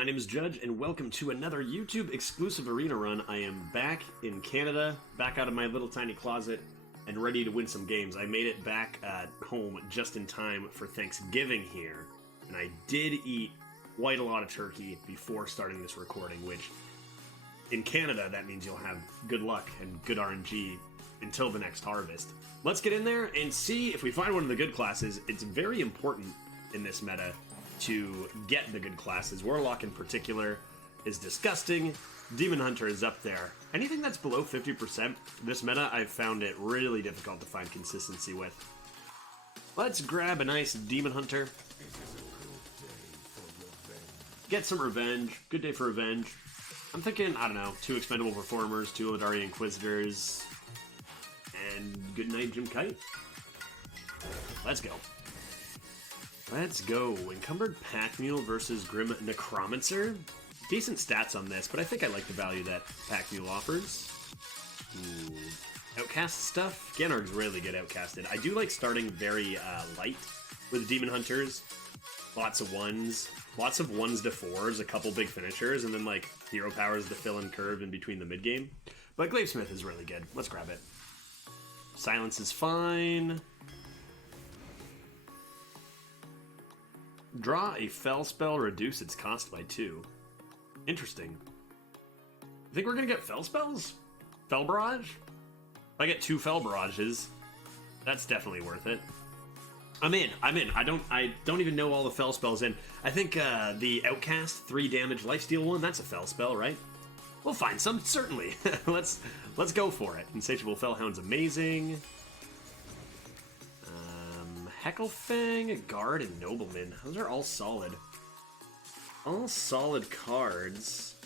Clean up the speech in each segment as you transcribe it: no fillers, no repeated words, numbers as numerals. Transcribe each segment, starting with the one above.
my name is Judge, and welcome to another YouTube exclusive arena run. I am back in Canada, back out of my little tiny closet, and ready to win some games. I made it back at home just in time for Thanksgiving here, and I did eat quite a lot of turkey before starting this recording, which in Canada, that means you'll have good luck and good RNG until the next harvest. Let's get in there and see if we find one of the good classes. It's very important in this meta to get the good classes. Warlock in particular is disgusting. Demon Hunter is up there. Anything that's below 50%, this meta, I've found it really difficult to find consistency with. Let's grab a nice Demon Hunter. Get some revenge. Good day for revenge. I'm thinking, I don't know, 2 expendable performers, 2 Illidari Inquisitors, and good night Jim Kite. Let's go. Let's go. Encumbered Pack Mule versus Grim Necromancer. Decent stats on this, but I think I like the value that Pack Mule offers. Ooh. Outcast stuff. Gan'arg's really good outcasted. I do like starting very light with Demon Hunters. Lots of ones. Lots of 1s to 4s, a couple big finishers, and then like hero powers to fill in curve in between the mid game. But QuadSmith is really good. Let's grab it. Silence is fine. Draw a Fel spell, reduce its cost by 2. Interesting. I think we're gonna get Fel spells? Fel Barrage? If I get 2 Fel Barrages, that's definitely worth it. I'm in. I don't even know all the Fel spells in. I think the Outcast 3 damage lifesteal one, that's a Fel spell, right? We'll find some, certainly. Let's go for it. Insatiable Fellhound's amazing. Hecklefang, Guard, and Nobleman. Those are all solid. All solid cards.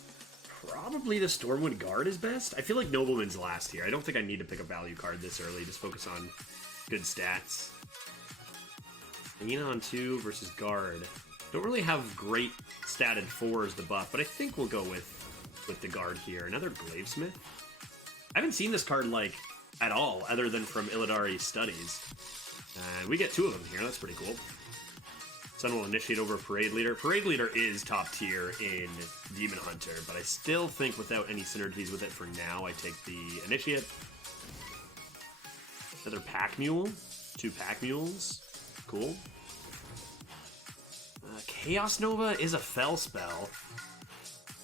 Probably the Stormwind Guard is best. I feel like Nobleman's last here. I don't think I need to pick a value card this early. Just focus on good stats. Aeon 2 versus Guard. Don't really have great statted 4s to buff, but I think we'll go with the Guard here. Another QuadSmith. I haven't seen this card, like, at all, other than from Illidari Studies. We get 2 of them here, that's pretty cool. Sun will initiate over Parade Leader. Parade Leader is top tier in Demon Hunter, but I still think without any synergies with it for now, I take the Initiate. Another Pack Mule. 2 Pack Mules. Cool. Chaos Nova is a Fel spell.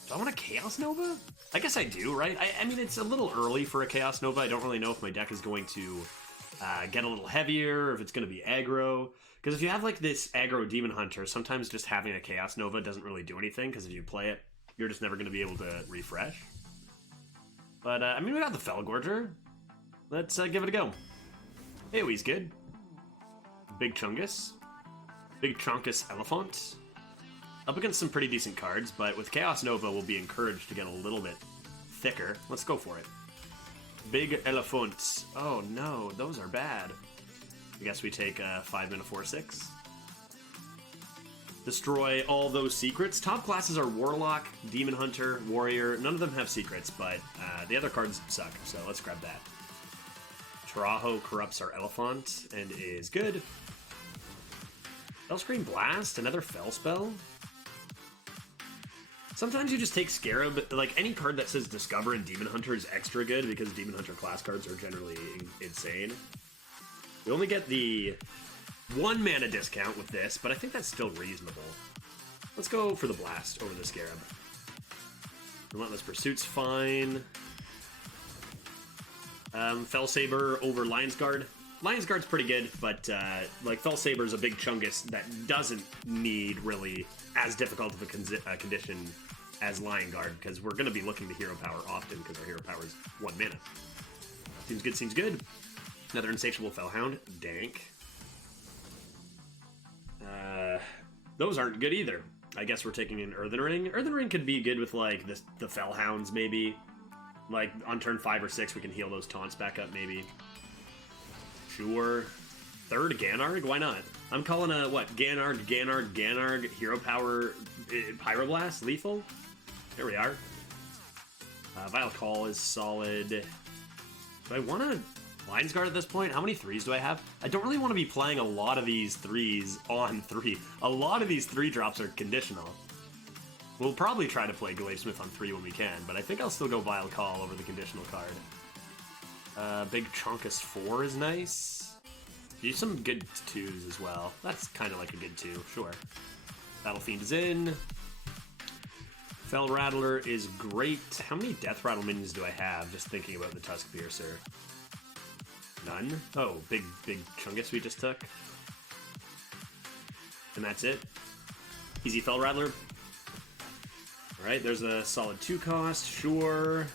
Do I want a Chaos Nova? I guess I do, right? I mean, it's a little early for a Chaos Nova. I don't really know if my deck is going to get a little heavier, if it's going to be aggro. Because if you have like this aggro Demon Hunter, sometimes just having a Chaos Nova doesn't really do anything, because if you play it, you're just never going to be able to refresh. But, I mean, we got the Felgorger. Let's give it a go. AoE's good. Big Chungus. Big Chunkus Elephant. Up against some pretty decent cards, but with Chaos Nova, we'll be encouraged to get a little bit thicker. Let's go for it. Big Elephant. Oh no, those are bad. I guess we take 5 mana 4/6. Destroy all those secrets. Top classes are Warlock, Demon Hunter, Warrior. None of them have secrets, but the other cards suck, so let's grab that. Taraho corrupts our Elephant and is good. Fellscreen Blast, another Fel spell. Sometimes you just take Scarab. Like, any card that says Discover in Demon Hunter is extra good because Demon Hunter class cards are generally insane. You only get the 1 mana discount with this, but I think that's still reasonable. Let's go for the Blast over the Scarab. Relentless Pursuit's fine. Felsaber over Lion's Guard. Lion's Guard's pretty good, but like Felsaber's a big Chungus that doesn't need really as difficult of a condition as Lion Guard, because we're going to be looking to hero power often because our hero power is 1 mana. Seems good, seems good. Another Insatiable Fellhound. Dank. Those aren't good either. I guess we're taking an Earthen Ring. Earthen Ring could be good with like the Fellhounds maybe. Like on turn 5 or 6 we can heal those taunts back up maybe. Sure. 3rd Gan'arg? Why not? I'm calling a, what, Gan'arg, hero power, Pyroblast, lethal? There we are. Vile Call is solid. Do I want to Lion's Guard at this point? How many 3s do I have? I don't really want to be playing a lot of these 3s on 3. A lot of these 3 drops are conditional. We'll probably try to play QuadSmith on 3 when we can, but I think I'll still go Vile Call over the conditional card. Big Chunkus 4 is nice. Do some good 2s as well. That's kind of like a good 2, sure. Battle Fiend is in. Fel Rattler is great. How many Death Rattle minions do I have? Just thinking about the Tusk Piercer. None? Oh, big Chungus we just took. And that's it. Easy Fel Rattler. Alright, there's a solid 2 cost, sure.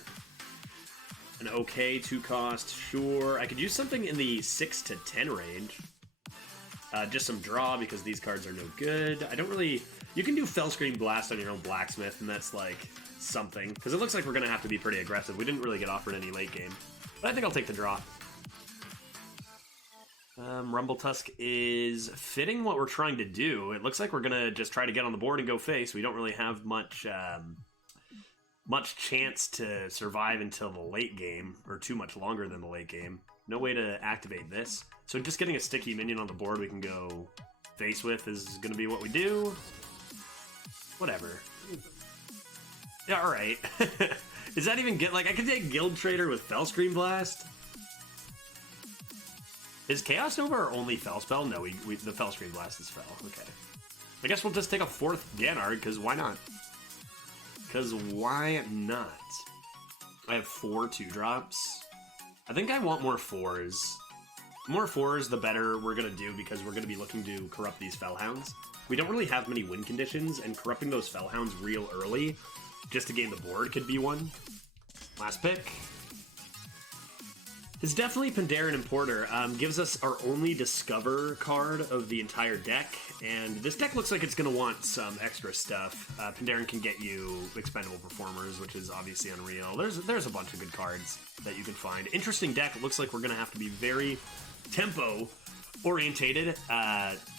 An okay 2 cost, sure. I could use something in the 6 to 10 range. Just some draw because these cards are no good. I don't really... You can do Fellscream Blast on your own Blacksmith, and that's like something. Because it looks like we're going to have to be pretty aggressive. We didn't really get offered any late game. But I think I'll take the draw. Rumble Tusk is fitting what we're trying to do. It looks like we're going to just try to get on the board and go face. We don't really have much chance to survive until the late game, or too much longer than the late game. No way to activate this. So just getting a sticky minion on the board we can go face with is going to be what we do. Whatever. Yeah, alright. Is that even good? Like, I could take Guild Trader with Fellscream Blast. Is Chaos Nova our only Fel spell? No, the Fellscream Blast is Fel. Okay. I guess we'll just take a 4th Gan'arg, because why not? Because why not? I have 4 2-drops. I think I want more 4s. More 4s, the better we're going to do, because we're going to be looking to corrupt these Fellhounds. We don't really have many win conditions, and corrupting those Fellhounds real early, just to gain the board, could be one. Last pick. It's definitely Pandaren Importer. Gives us our only Discover card of the entire deck, and this deck looks like it's going to want some extra stuff. Pandaren can get you Expendable Performers, which is obviously unreal. There's a bunch of good cards that you can find. Interesting deck. It looks like we're going to have to be very tempo orientated.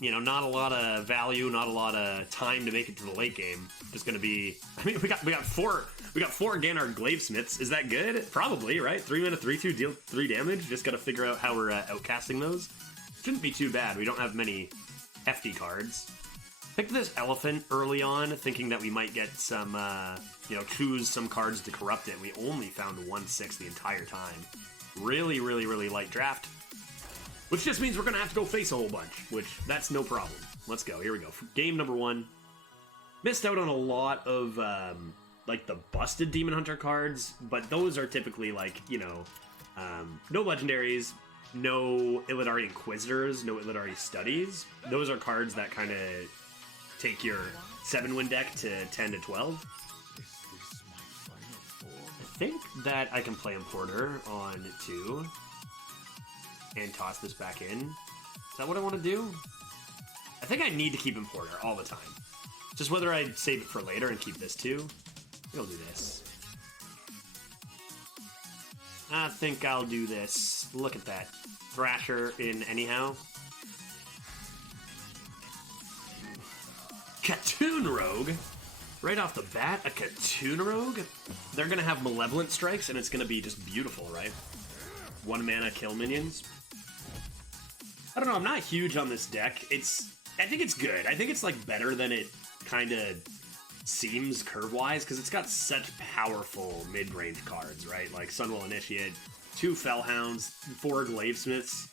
You know, not a lot of value, not a lot of time to make it to the late game. Just gonna be, I mean, we got 4 Gan'arg Glavesmiths. Is that good? Probably, right? 3 mana, 3/2, deal 3 damage. Just gotta figure out how we're outcasting those. Shouldn't be too bad. We don't have many hefty cards. Picked this Elephant early on, thinking that we might get some, you know, choose some cards to corrupt it. We only found 1/6 the entire time. Really, really, really light draft. Which just means we're going to have to go face a whole bunch, which that's no problem. Let's go. Here we go. Game number 1. Missed out on a lot of, like, the busted Demon Hunter cards, but those are typically, like, you know, no legendaries, no Illidari Inquisitors, no Illidari Studies. Those are cards that kind of take your 7-win deck to 10 to 12. I think that I can play Importer on 2. And toss this back in. Is that what I want to do? I think I need to keep Importer all the time. Just whether I save it for later and keep this too. I'll do this. I think I'll do this. Look at that. Thrasher in anyhow. Katoon Rogue. Right off the bat, a Katoon Rogue. They're going to have Malevolent Strikes and it's going to be just beautiful, right? 1 mana kill minions. I don't know, I'm not huge on this deck. I think it's good. I think it's like better than it kind of seems curve-wise, because it's got such powerful mid-range cards, right? Like Sunwell Initiate, 2 Fellhounds, 4 Glavesmiths,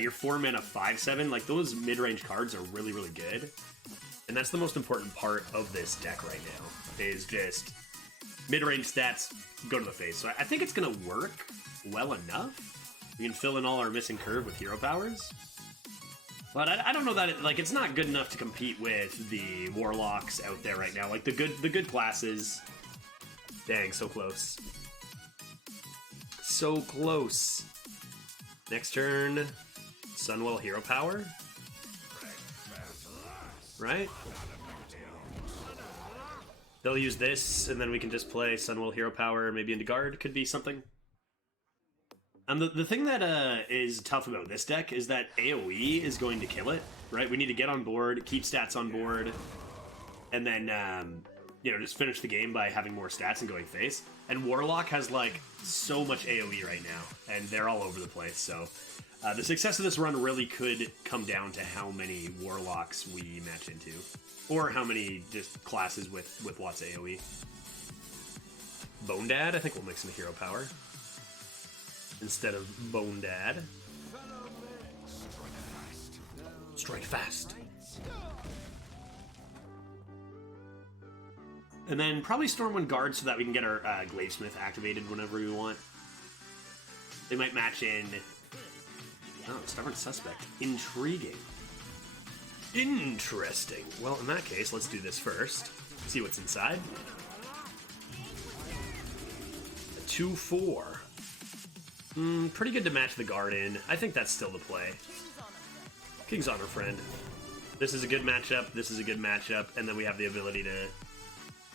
your 4 mana 5/7. Like, those mid-range cards are really, really good. And that's the most important part of this deck right now, is just mid-range stats go to the face. So I think it's going to work well enough. We can fill in all our missing curve with hero powers. But I don't know that it's not good enough to compete with the Warlocks out there right now. Like, the good classes. Dang, so close. So close. Next turn, Sunwell hero power. Right? They'll use this, and then we can just play Sunwell hero power, maybe into guard. Could be something. The thing that is tough about this deck is that AoE is going to kill it, right? We need to get on board, keep stats on board, and then, you know, just finish the game by having more stats and going face. And Warlock has, like, so much AoE right now, and they're all over the place, so The success of this run really could come down to how many Warlocks we match into. Or how many just classes with lots of AoE. Bone Dad, I think we'll mix in a hero power. Instead of Bone Dad. Strike fast. And then probably Stormwind Guard so that we can get our QuadSmith activated whenever we want. They might match in... Oh, Stubborn Suspect. Intriguing. Interesting. Well, in that case, let's do this first. See what's inside. A 2/4. Pretty good to match the guard in. I think that's still the play. King's Honor Friend. This is a good matchup. This is a good matchup. And then we have the ability to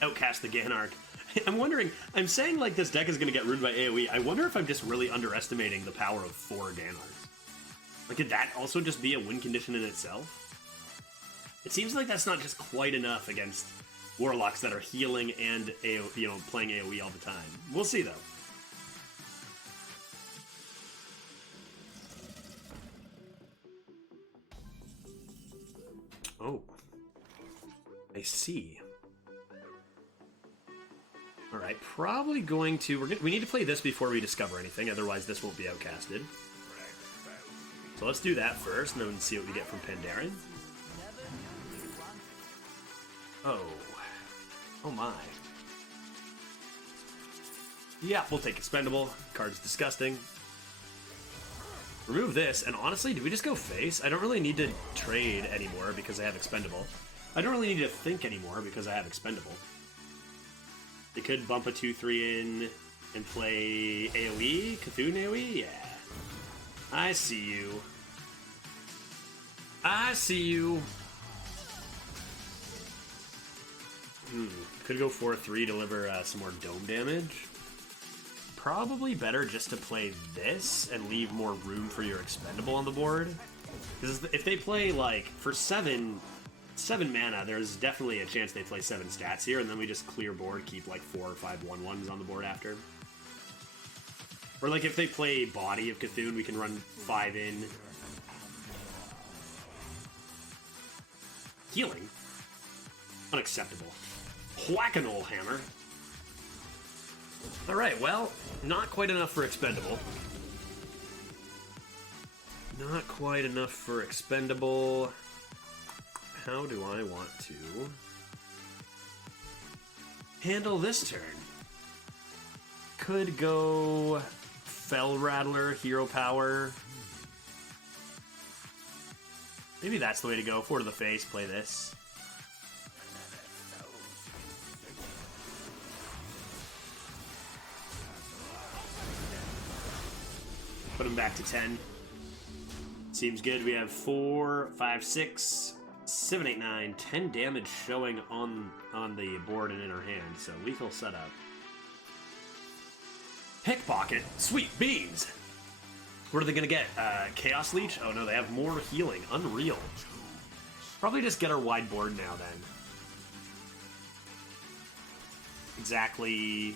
outcast the Gan'arg. I'm wondering, I'm saying like this deck is going to get ruined by AoE. I wonder if I'm just really underestimating the power of 4 Gan'args. Like, could that also just be a win condition in itself? It seems like that's not just quite enough against Warlocks that are healing and playing AoE all the time. We'll see, though. Oh. I see. Alright, probably going to... we need to play this before we discover anything, otherwise this won't be outcasted. So let's do that first, and then see what we get from Pandaren. Oh. Oh my. Yeah, we'll take Expendable. Card's disgusting. Remove this, and honestly, do we just go face? I don't really need to trade anymore because I have Expendable. I don't really need to think anymore because I have Expendable. They could bump a 2/3 in and play AoE? Cthulhu AoE? Yeah. I see you. I see you. Could go 4/3, deliver some more dome damage. Probably better just to play this and leave more room for your Expendable on the board. Because if they play, like, for 7 mana, there's definitely a chance they play 7 stats here, and then we just clear board, keep, like, 4 or 5 1/1s on the board after. Or, like, if they play Body of Cthulhu, we can run 5 in. Healing? Unacceptable. Whack-a-nole hammer. Alright, well, not quite enough for Expendable. Not quite enough for Expendable. How do I want to handle this turn? Could go Fell Rattler, Hero Power. Maybe that's the way to go. 4 to the face, play this. Put him back to 10. Seems good. We have 4, 5, 6, 7, 8, 9, 10 damage showing on the board and in our hand, so lethal setup. Pickpocket? Sweet beans! What are they gonna get? Chaos Leech? Oh no, they have more healing. Unreal. Probably just get our wide board now then. Exactly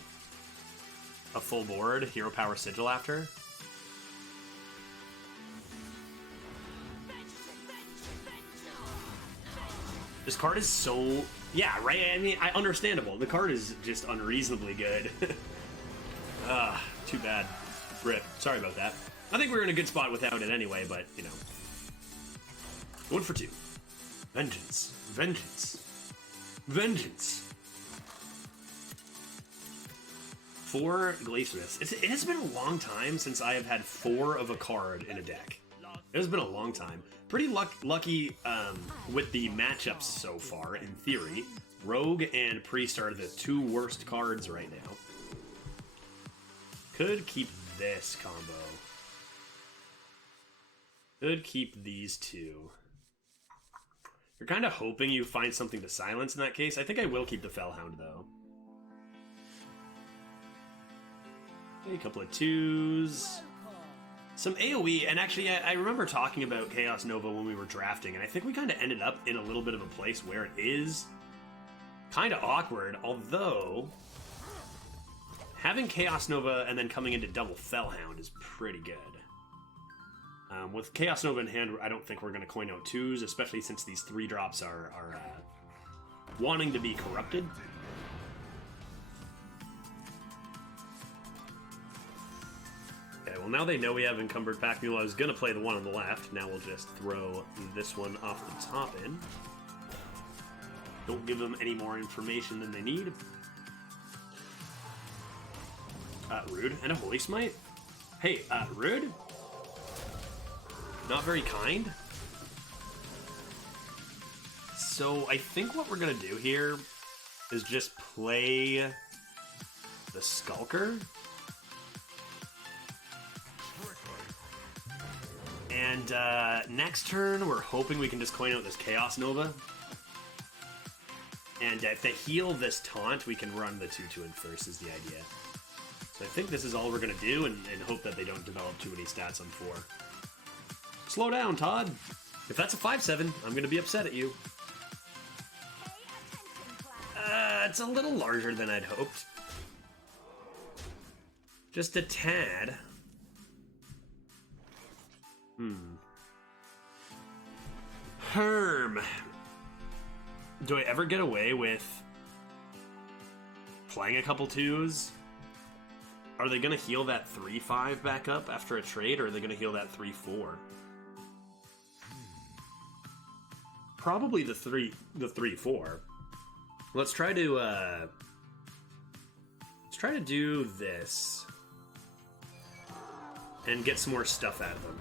a full board. Hero Power Sigil after. This card is so... Yeah, right? I mean, understandable. The card is just unreasonably good. Too bad. Rip. Sorry about that. I think we were in a good spot without it anyway, but, you know. 1 for 2. Vengeance. Vengeance. Vengeance. 4 QuadSmiths. It has been a long time since I have had 4 of a card in a deck. It has been a long time. Pretty lucky with the matchups so far, in theory. Rogue and Priest are the 2 worst cards right now. Could keep this combo. Could keep these 2. You're kind of hoping you find something to silence in that case. I think I will keep the Fellhound, though. Okay, a couple of 2s. Some AoE, and actually, I remember talking about Chaos Nova when we were drafting, and I think we kind of ended up in a little bit of a place where it is kind of awkward, although having Chaos Nova and then coming into double Fellhound is pretty good. With Chaos Nova in hand, I don't think we're going to coin out 2s, especially since these 3-drops are wanting to be corrupted. Okay, well now they know we have Encumbered Pack Mule. I was going to play the one on the left. Now we'll just throw this one off the top in. Don't give them any more information than they need. Rude. And a Holy Smite? Hey, Rude? Not very kind? So I think what we're gonna do here is just play the Skulker. And next turn, we're hoping we can just coin out this Chaos Nova. And if they heal this taunt, we can run the 2-2 in first is the idea. So I think this is all we're going to do and hope that they don't develop too many stats on 4. Slow down, Todd. If that's a 5-7, I'm going to be upset at you. It's a little larger than I'd hoped. Just a tad. Herm. Do I ever get away with playing a couple 2s? Are they going to heal that 3-5 back up after a trade, or are they going to heal that 3-4? Probably the 3-4. Let's try to do this and get some more stuff out of them.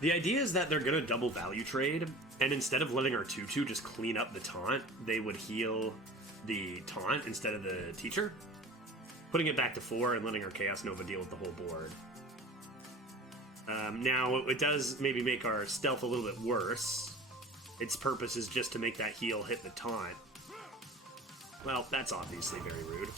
The idea is that they're going to double value trade, and instead of letting our 2-2 just clean up the taunt, they would heal the taunt instead of the teacher, putting it back to 4 and letting our Chaos Nova deal with the whole board. Now, it does maybe make our stealth a little bit worse. Its purpose is just to make that heal hit the taunt. Well, that's obviously very rude.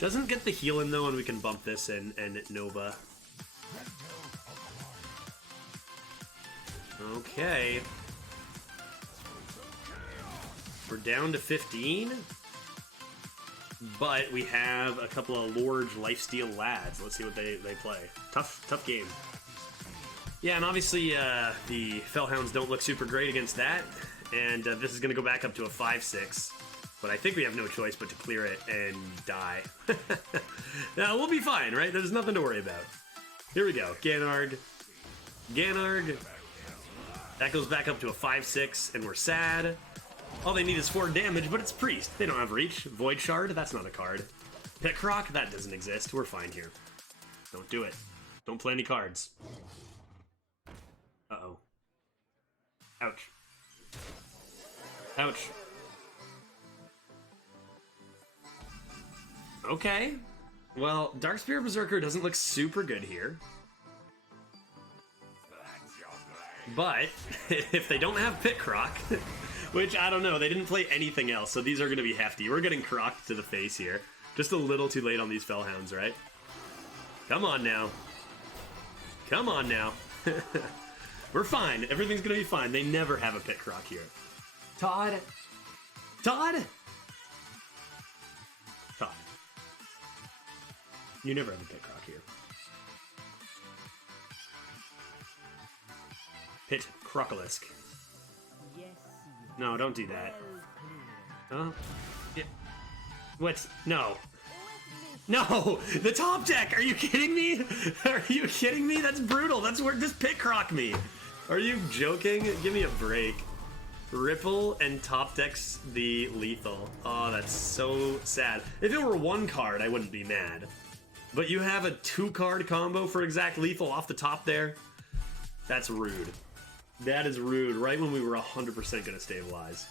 Doesn't get the heal in though, and we can bump this and Nova. Okay. We're down to 15. But we have a couple of large lifesteal lads. Let's see what they play. Tough game. Yeah, and obviously the Fellhounds don't look super great against that. And this is going to go back up to a 5-6. But I think we have no choice but to clear it and die. Now, we'll be fine, right? There's nothing to worry about. Here we go. Gan'arg. Gan'arg. That goes back up to a 5-6, and we're sad. All they need is 4 damage, but it's Priest. They don't have Reach. Void Shard, that's not a card. Pit Croc, that doesn't exist. We're fine here. Don't do it. Don't play any cards. Uh-oh. Ouch. Ouch. Okay. Well, Darkspear Berserker doesn't look super good here. But, if they don't have Pit Croc, which, I don't know, they didn't play anything else, so these are going to be hefty. We're getting crocked to the face here. Just a little too late on these Fellhounds, right? Come on now. Come on now. We're fine. Everything's going to be fine. They never have a Pit Croc here. Todd? Todd? Todd. You never have a Pit Croc here. Pit Crocolisk. No, don't do that. Oh. Yeah. What? No. No! The top deck! Are you kidding me? Are you kidding me? That's brutal. That's where just Pit Croc me. Are you joking? Give me a break. Ripple and top decks the lethal. Oh, that's so sad. If it were 1 card, I wouldn't be mad. But you have a 2-card combo for exact lethal off the top there? That's rude. That is rude, right when we were 100% gonna stabilize.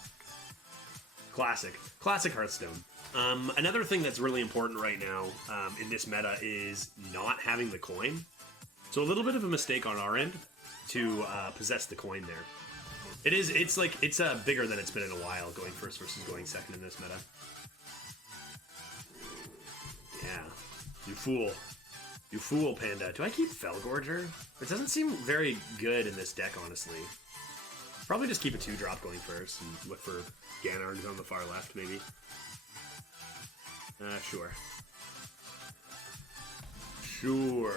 Classic. Classic Hearthstone. Another thing that's really important right now in this meta is not having the coin. So a little bit of a mistake on our end to possess the coin there. It's bigger than it's been in a while, going first versus going second in this meta. Yeah. You fool. You fool, Panda. Do I keep Felgorger? It doesn't seem very good in this deck, honestly. Probably just keep a 2-drop going first and look for Gan'args on the far left, maybe. Sure. Sure.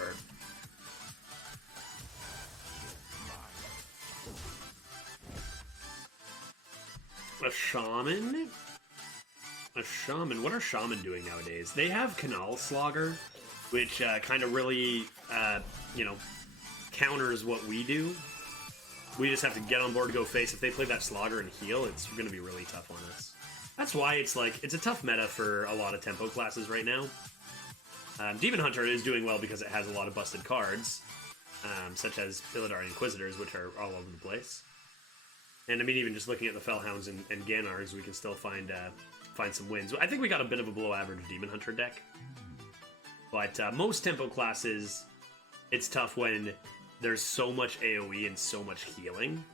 A shaman? A shaman? What are shaman doing nowadays? They have Canal Slogger, which kind of really, you know, counters what we do. We just have to get on board, go face. If they play that Slogger and heal, it's going to be really tough on us. That's why it's like, it's a tough meta for a lot of tempo classes right now. Demon Hunter is doing well because it has a lot of busted cards, such as Illidari Inquisitors, which are all over the place. And I mean, even just looking at the Fellhounds and Gan'args, we can still find some wins. I think we got a bit of a below average Demon Hunter deck. But most tempo classes, it's tough when there's so much AoE and so much healing.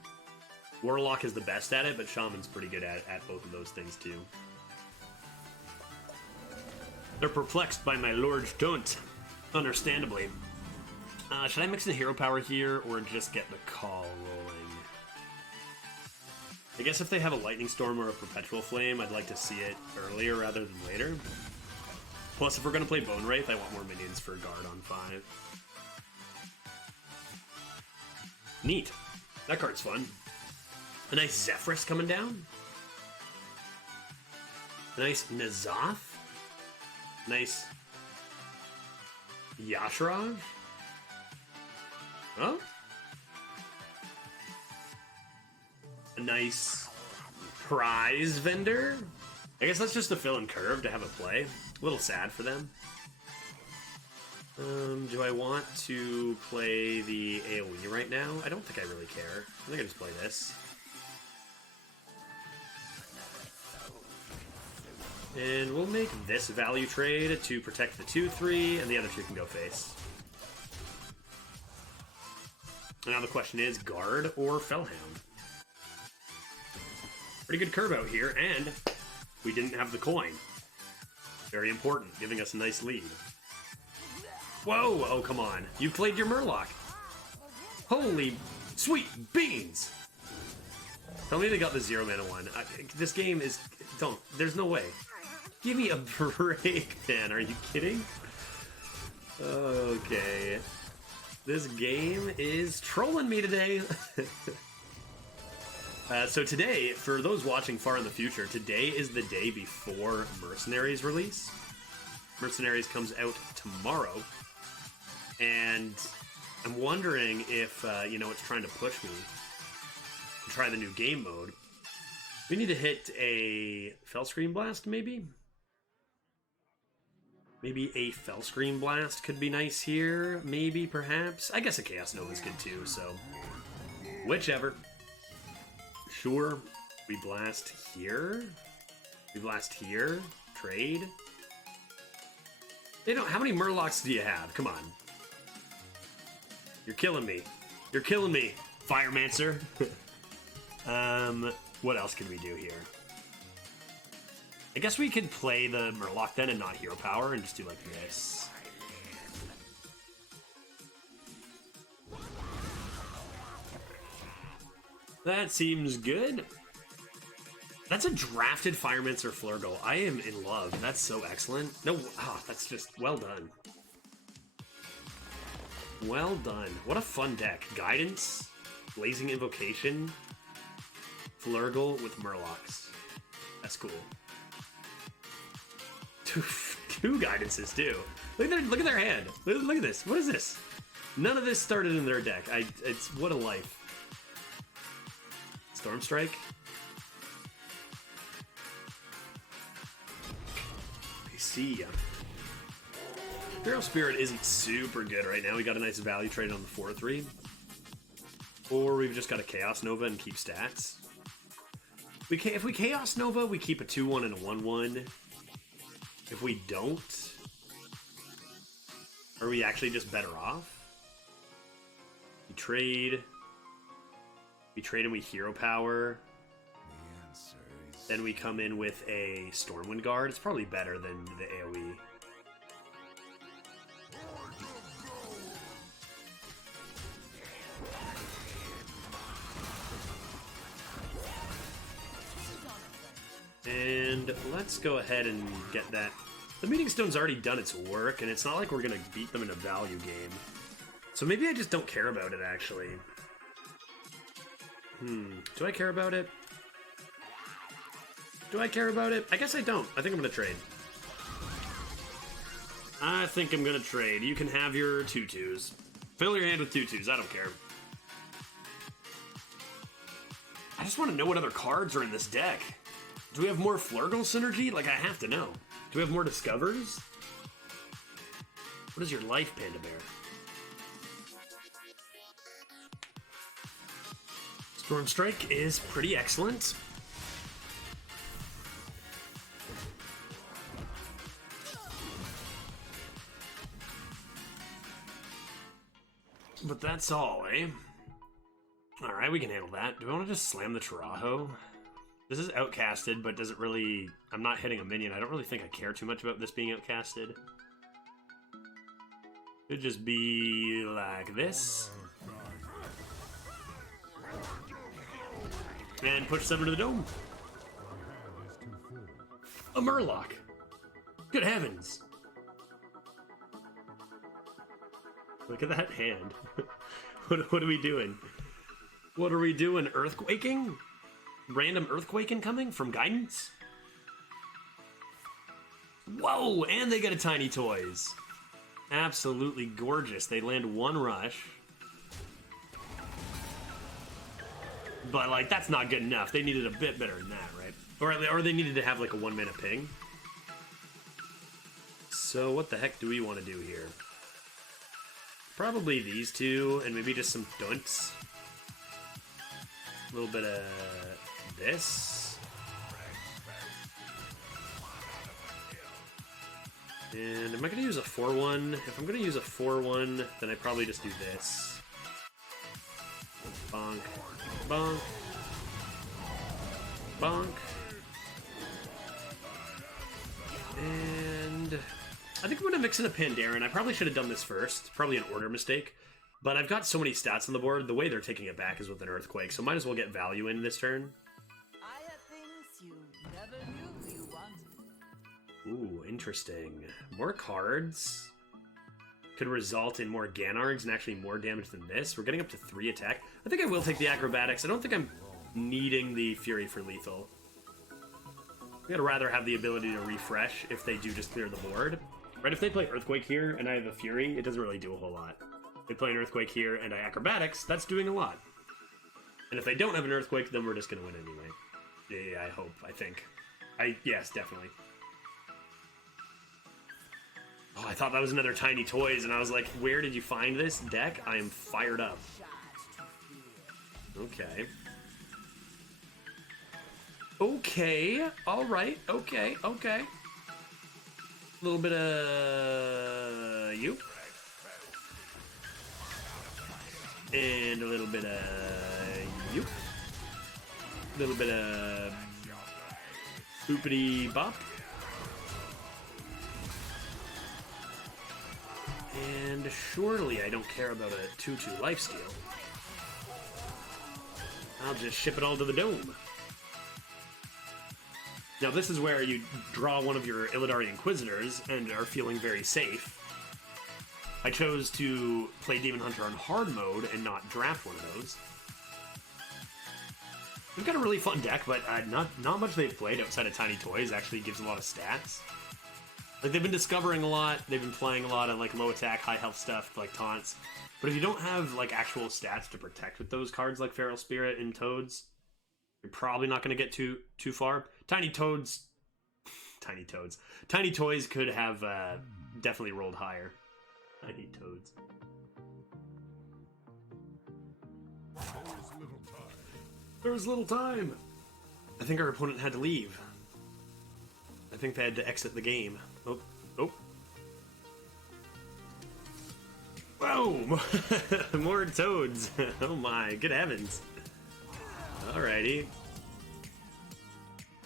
Warlock is the best at it, but Shaman's pretty good at both of those things too. They're perplexed by my Lord's taunt, understandably. Should I mix in hero power here, or just get the call rolling? I guess if they have a Lightning Storm or a Perpetual Flame, I'd like to see it earlier rather than later. Plus, if we're going to play Bone Wraith, I want more minions for guard on 5. Neat. That card's fun. A nice Zephrys coming down. A nice N'Zoth. Nice Yashraj. Oh. A nice prize vendor. I guess that's just a fill and curve to have a play. A little sad for them. Do I want to play the AoE right now? I don't think I really care. I think I just play this. And we'll make this value trade to protect the 2-3, and the other two can go face. Now the question is, guard or Fellhound? Pretty good curve out here, and we didn't have the coin. Very important, giving us a nice lead. Whoa! Oh, come on. You played your Murloc. Holy sweet beans! Tell me they got the 0 mana one. This game is... Don't. There's no way. Give me a break, man. Are you kidding? Okay. This game is trolling me today. So today, for those watching far in the future, today is the day before Mercenaries release. Mercenaries comes out tomorrow. And I'm wondering if, you know, it's trying to push me to try the new game mode. We need to hit a Fellscream Blast, maybe? Maybe a Fellscream Blast could be nice here. Maybe, perhaps. I guess a Chaos Nova is good too, so... Whichever. Sure. We blast here. We blast here. Trade. They don't... How many Murlocs do you have? Come on. You're killing me. You're killing me, Firemancer. What else can we do here? I guess we could play the Murloc then and not hero power and just do like this. That seems good. That's a drafted Firemancer Flurgle. I am in love. That's so excellent. No, that's just well done. Well done. What a fun deck. Guidance, Blazing Invocation, Flurgle with Murlocs. That's cool. Two guidances too. Look at their hand. Look at this. What is this? None of this started in their deck. It's what a life. Stormstrike. I see ya. Feral Spirit isn't super good right now. We got a nice value trade on the 4-3. Or we've just got a Chaos Nova and keep stats. If we Chaos Nova, we keep a 2-1 and a 1-1. If we don't, are we actually just better off? We trade and we hero power. Then we come in with a Stormwind Guard. It's probably better than the AoE. And let's go ahead and get that The Meeting Stone's already done its work, and it's not like we're gonna beat them in a value game. So maybe I just don't care about it, actually. Do I care about it? Do I care about it? I guess I don't. I think I'm gonna trade. I think I'm gonna trade. You can have your 2/2s. Fill your hand with 2/2s, I don't care. I just want to know what other cards are in this deck. Do we have more Flurgle synergy? Like, I have to know. Do we have more Discovers? What is your life, Panda Bear? Storm Strike is pretty excellent. But that's all, eh? Alright, we can handle that. Do I want to just slam the Tarajo? This is outcasted, but does it really... I'm not hitting a minion. I don't really think I care too much about this being outcasted. Could just be like this. And push 7 to the dome. A Murloc. Good heavens. Look at that hand. What are we doing? What are we doing? Earthquaking? Random earthquaking coming from Guidance? Whoa! And they get a Tiny Toys. Absolutely gorgeous. They land 1 rush. But, like, that's not good enough. They needed a bit better than that, right? Or they needed to have, like, a 1-mana ping. So what the heck do we want to do here? Probably these two, and maybe just some dunts. A little bit of this. And am I going to use a 4-1? If I'm going to use a 4-1, then I probably just do this. Bonk. Bonk. Bonk. And I think I'm going to mix in a Pandaren. I probably should have done this first. Probably an order mistake. But I've got so many stats on the board. The way they're taking it back is with an Earthquake, so might as well get value in this turn. I have things you never knew you wanted. Ooh, interesting. More cards could result in more Gan'args and actually more damage than this. We're getting up to 3 attack. I think I will take the Acrobatics. I don't think I'm needing the Fury for lethal. I'd rather have the ability to refresh if they do just clear the board. Right, if they play Earthquake here and I have a Fury, it doesn't really do a whole lot. If they play an Earthquake here and I Acrobatics, that's doing a lot. And if they don't have an Earthquake, then we're just going to win anyway. Yeah, I hope, I think. Yes, definitely. Oh, I thought that was another Tiny Toys, and I was like, where did you find this deck? I am fired up. Okay. Okay, alright, okay. A little bit of you. And a little bit of you. A little bit of boopity bop. And surely I don't care about a 2/2 lifesteal. I'll just ship it all to the dome. Now this is where you draw one of your Illidari Inquisitors and are feeling very safe. I chose to play Demon Hunter on hard mode and not draft one of those. We've got a really fun deck, but not much they've played outside of Tiny Toys actually gives a lot of stats. Like, they've been discovering a lot, they've been playing a lot of, like, low attack, high health stuff, like taunts. But if you don't have, like, actual stats to protect with those cards, like Feral Spirit and Toads, you're probably not going to get too far. Tiny Toads could have definitely rolled higher. Tiny Toads. There was little time. I think our opponent had to leave. I think they had to exit the game. Oh. Whoa! More Toads. Oh my, good heavens. Alrighty.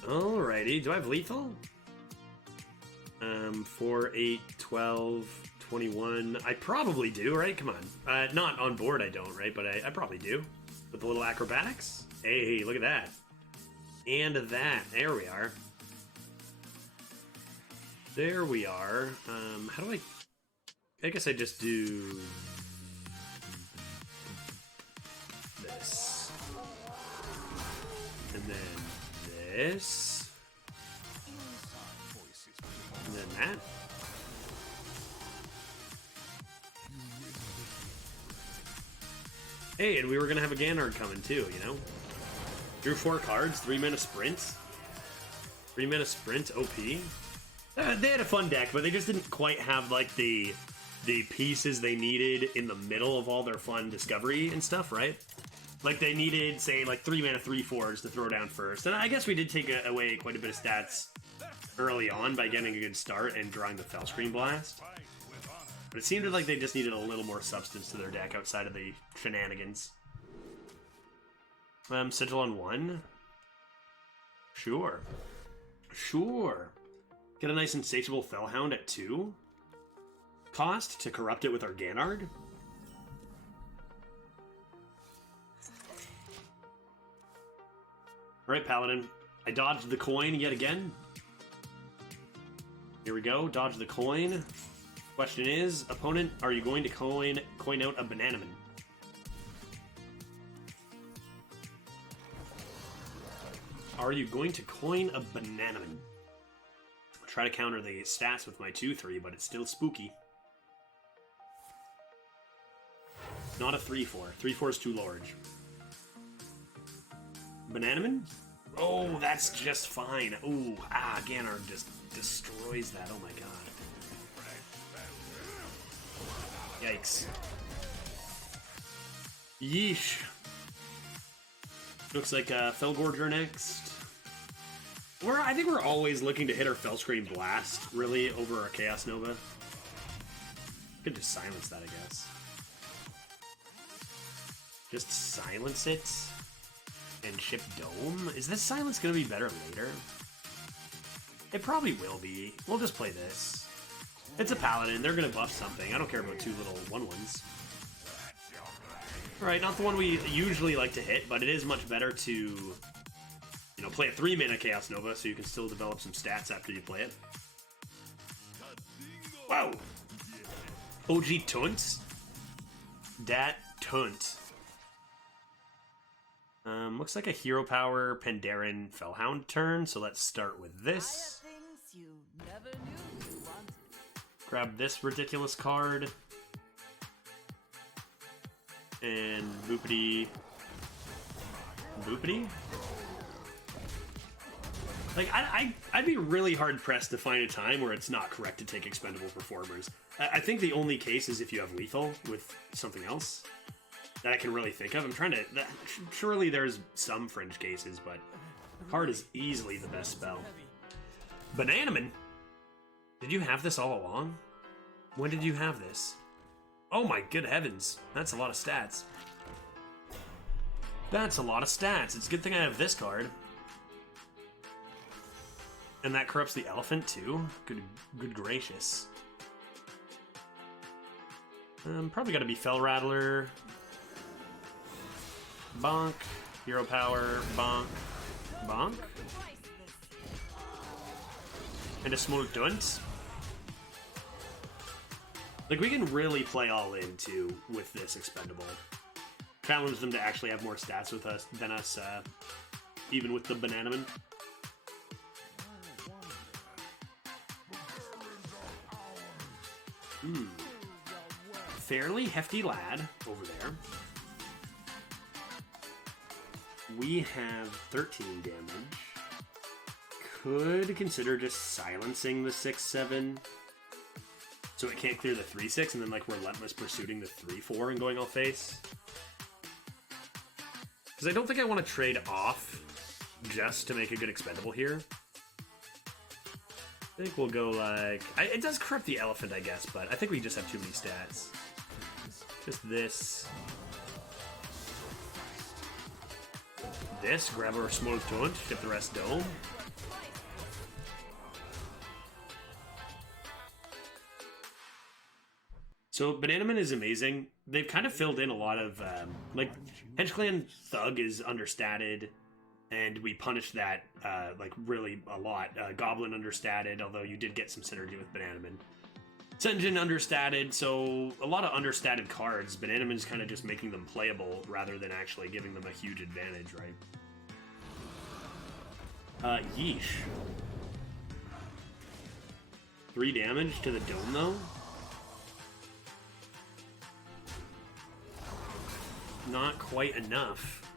Do I have lethal? 4, 8, 12, 21. I probably do, right? Come on. Not on board I don't, right? But I probably do. With the little acrobatics. Hey, look at that. And that. There we are. There we are. How do I guess I just do this. And then this. And then that. Hey, and we were gonna have a Gan'arg coming too, you know? Drew 4 cards, 3 mana sprints. 3 mana sprint, OP. They had a fun deck, but they just didn't quite have like the pieces they needed in the middle of all their fun discovery and stuff, right? Like they needed, say, like 3 mana 3/4s to throw down first. And I guess we did take away quite a bit of stats early on by getting a good start and drawing the Felsteel Blast. But it seemed like they just needed a little more substance to their deck outside of the shenanigans. Sigil on 1? Sure. Sure. Get a nice insatiable Fellhound at 2? Cost to corrupt it with our Gan'arg? Alright, Paladin. I dodged the coin yet again. Here we go, dodge the coin. Question is, opponent, are you going to coin out a Bananaman? Are you going to coin a Bananaman? I'll try to counter the stats with my 2/3, but it's still spooky. Not a 3/4. 3/4 is too large. Bananaman? Oh, that's just fine. Ooh, Gan'arg just destroys that. Oh my god. Yikes. Yeesh. Looks like Felgorger next. I think we're always looking to hit our Felsteel Blast, really, over our Chaos Nova. Could just silence that, I guess. Just silence it and ship Dome? Is this silence going to be better later? It probably will be. We'll just play this. It's a Paladin. They're going to buff something. I don't care about 2 little 1/1s. Alright, not the one we usually like to hit, but it is much better to, you know, play a 3 mana Chaos Nova so you can still develop some stats after you play it. Wow! OG Tunt? Dat Tunt. Looks like a Hero Power Pandaren Fellhound turn, so let's start with this. Grab this ridiculous card. And boopity. Boopity? Like, I'd be really hard-pressed to find a time where it's not correct to take expendable performers. I think the only case is if you have lethal with something else that I can really think of. I'm trying to... surely there's some fringe cases, but card is easily the best spell. Bananaman? Did you have this all along? When did you have this? Oh my good heavens. That's a lot of stats. That's a lot of stats. It's a good thing I have this card. And that corrupts the elephant too? Good gracious. Probably gotta be Fell Rattler. Bonk. Hero Power. Bonk. Bonk. And a small Dunt. Like, we can really play all in, too, with this expendable. Challenge them to actually have more stats with us than us, even with the Bananaman. Fairly hefty lad over there. We have 13 damage. Could consider just silencing the 6/7. So it can't clear the 3/6, and then, like, relentless pursuing the 3/4 and going all face. Because I don't think I want to trade off just to make a good expendable here. I think we'll go, like... it does corrupt the elephant, I guess, but I think we just have too many stats. Just this. This, grab our small taunt, ship the rest Dome. So Bananaman is amazing. They've kind of filled in a lot of, like, Hedge Clan Thug is understated. and we punished that like really a lot. Goblin understated, although you did get some synergy with Bananaman. Senjin understated, so a lot of understated cards. Bananaman's kind of just making them playable rather than actually giving them a huge advantage, right? Yeesh. 3 damage to the dome, though? Not quite enough.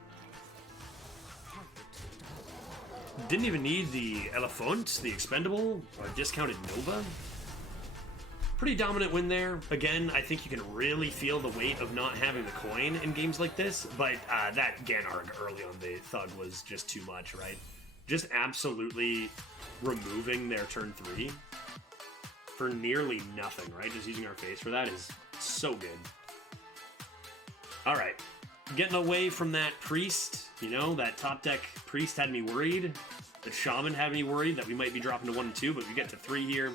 Didn't even need the Elephant, the expendable, or discounted Nova. Pretty dominant win there. Again, I think you can really feel the weight of not having the coin in games like this, but that Gan'arg early on the Thug was just too much, right? Just absolutely removing their turn 3 for nearly nothing, right? Just using our face for that is so good. Alright, getting away from that priest, you know, that top deck priest had me worried. The shaman had me worried that we might be dropping to 1 and 2, but we get to 3 here.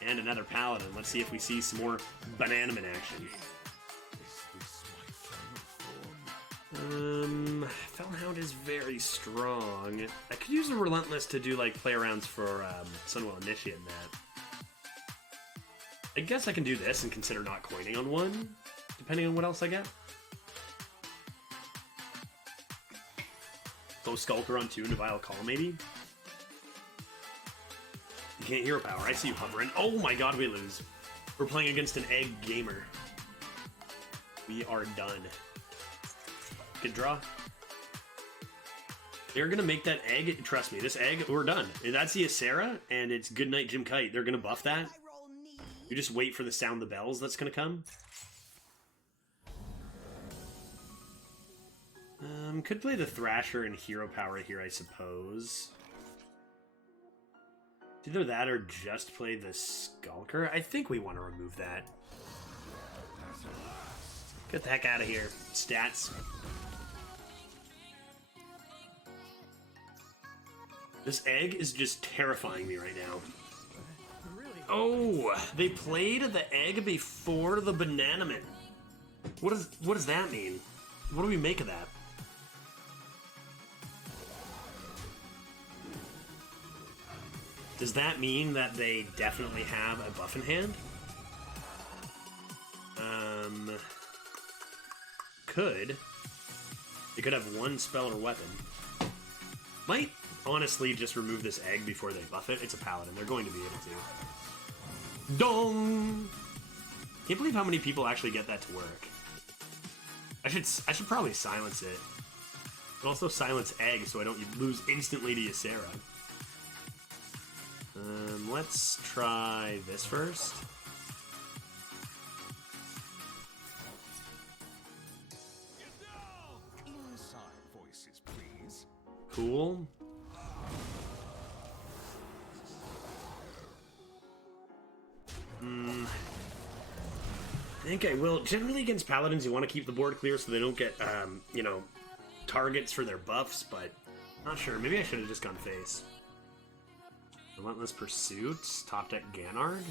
And another paladin. Let's see if we see some more Bananaman action. Fellhound is very strong. I could use a Relentless to do like play arounds for Sunwell Initiate and that. I guess I can do this and consider not coining on 1, depending on what else I get. So Skulker on 2 and a Vile Call maybe? You can't hero power. I see you hovering. Oh my god, we lose. We're playing against an egg gamer. We are done. Good draw. They're gonna make that egg. Trust me, this egg, we're done. That's the Acera, and it's Goodnight Jim Kite. They're gonna buff that. You just wait for the sound the bells that's gonna come. Could play the Thrasher and hero power here, I suppose. Either that or just play the Skulker. I think we want to remove that. Get the heck out of here. Stats. This egg is just terrifying me right now. Oh, they played the egg before the Bananaman. What does that mean? What do we make of that? Does that mean that they definitely have a buff in hand? Could. They could have 1 spell or weapon. Might honestly just remove this egg before they buff it. It's a paladin. They're going to be able to. Dong! Can't believe how many people actually get that to work. I should probably silence it. But also silence egg so I don't lose instantly to Ysera. Let's try this first. Inside voices, please. Cool. I think I will. Generally against paladins, you want to keep the board clear so they don't get, you know, targets for their buffs, but not sure. Maybe I should have just gone face. Relentless Pursuit, top deck Gan'arg.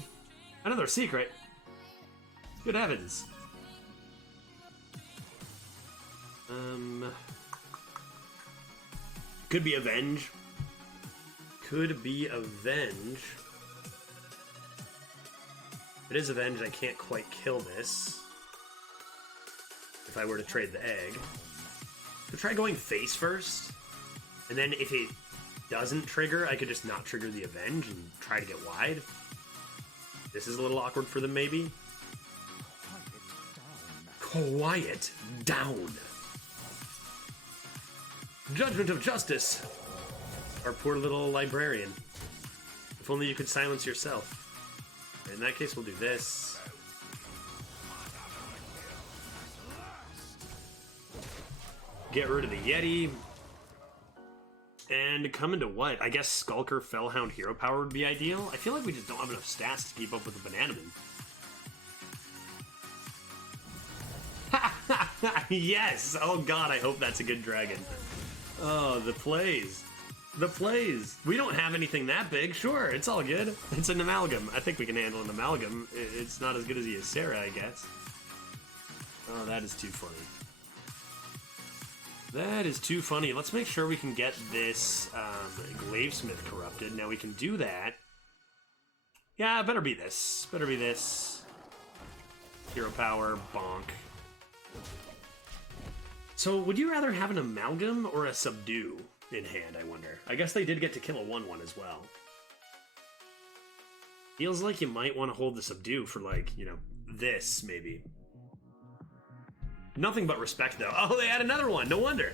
Another secret. Good heavens. Could be Avenge. Could be Avenge. If it is Avenge, I can't quite kill this. If I were to trade the egg. Could try going face first. And then if it doesn't trigger, I could just not trigger the Avenge and try to get wide. This is a little awkward for them, maybe. Quiet down. Judgment of Justice. Our poor little librarian. If only you could silence yourself. In that case, we'll do this. Get rid of the Yeti. And come into what? I guess Skulker Fellhound hero power would be ideal. I feel like we just don't have enough stats to keep up with the Bananaman. Yes! Oh god, I hope that's a good dragon. Oh, the plays. The plays. We don't have anything that big. Sure, it's all good. It's an amalgam. I think we can handle an amalgam. It's not as good as the Ysera, I guess. Oh, that is too funny. That is too funny. Let's make sure we can get this Glavesmith corrupted. Now we can do that. Yeah, better be this. Better be this. Hero power, bonk. So, would you rather have an amalgam or a subdue in hand, I wonder? I guess they did get to kill a 1/1 as well. Feels like you might want to hold the subdue for, like, you know, this, maybe. Nothing but respect, though. Oh, they had another one. No wonder.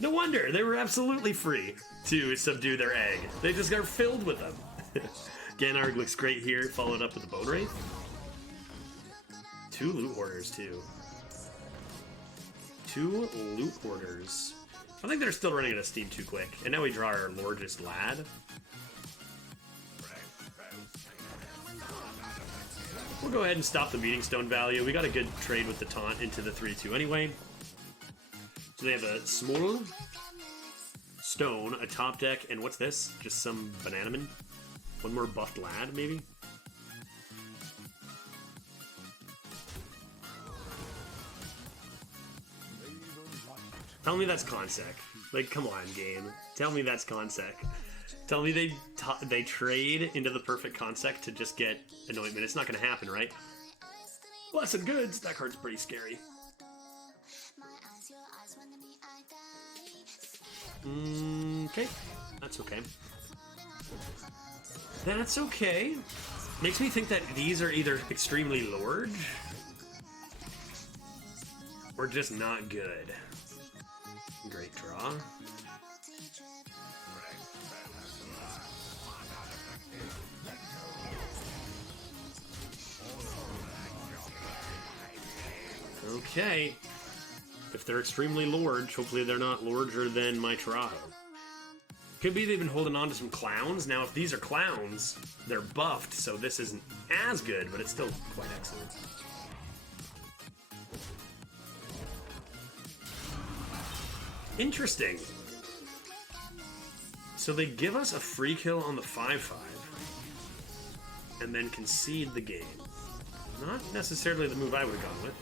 No wonder. They were absolutely free to subdue their egg. They just got filled with them. Gan'arg looks great here, followed up with the Bone Wraith. 2 loot hoarders, too. 2 loot hoarders. I think they're still running out of steam too quick. And now we draw our Lorgist Lad. We'll go ahead and stop the Meeting Stone value. We got a good trade with the taunt into the 3-2 anyway. So they have a small stone, a top deck, and what's this? Just some Bananaman? One more buffed lad, maybe? Tell me that's Consec. Like, come on, game. Tell me that's Consec. Tell me they trade into the perfect Consec to just get Anointment. It's not going to happen, right? Blessed Goods! That card's pretty scary. Okay. That's okay. That's okay. Makes me think that these are either extremely large or just not good. Great draw. Okay. If they're extremely large, hopefully they're not larger than my Taurajo. Could be they've been holding on to some clowns. Now, if these are clowns, they're buffed, so this isn't as good, but it's still quite excellent. Interesting. So they give us a free kill on the 5/5, and then concede the game. Not necessarily the move I would have gone with.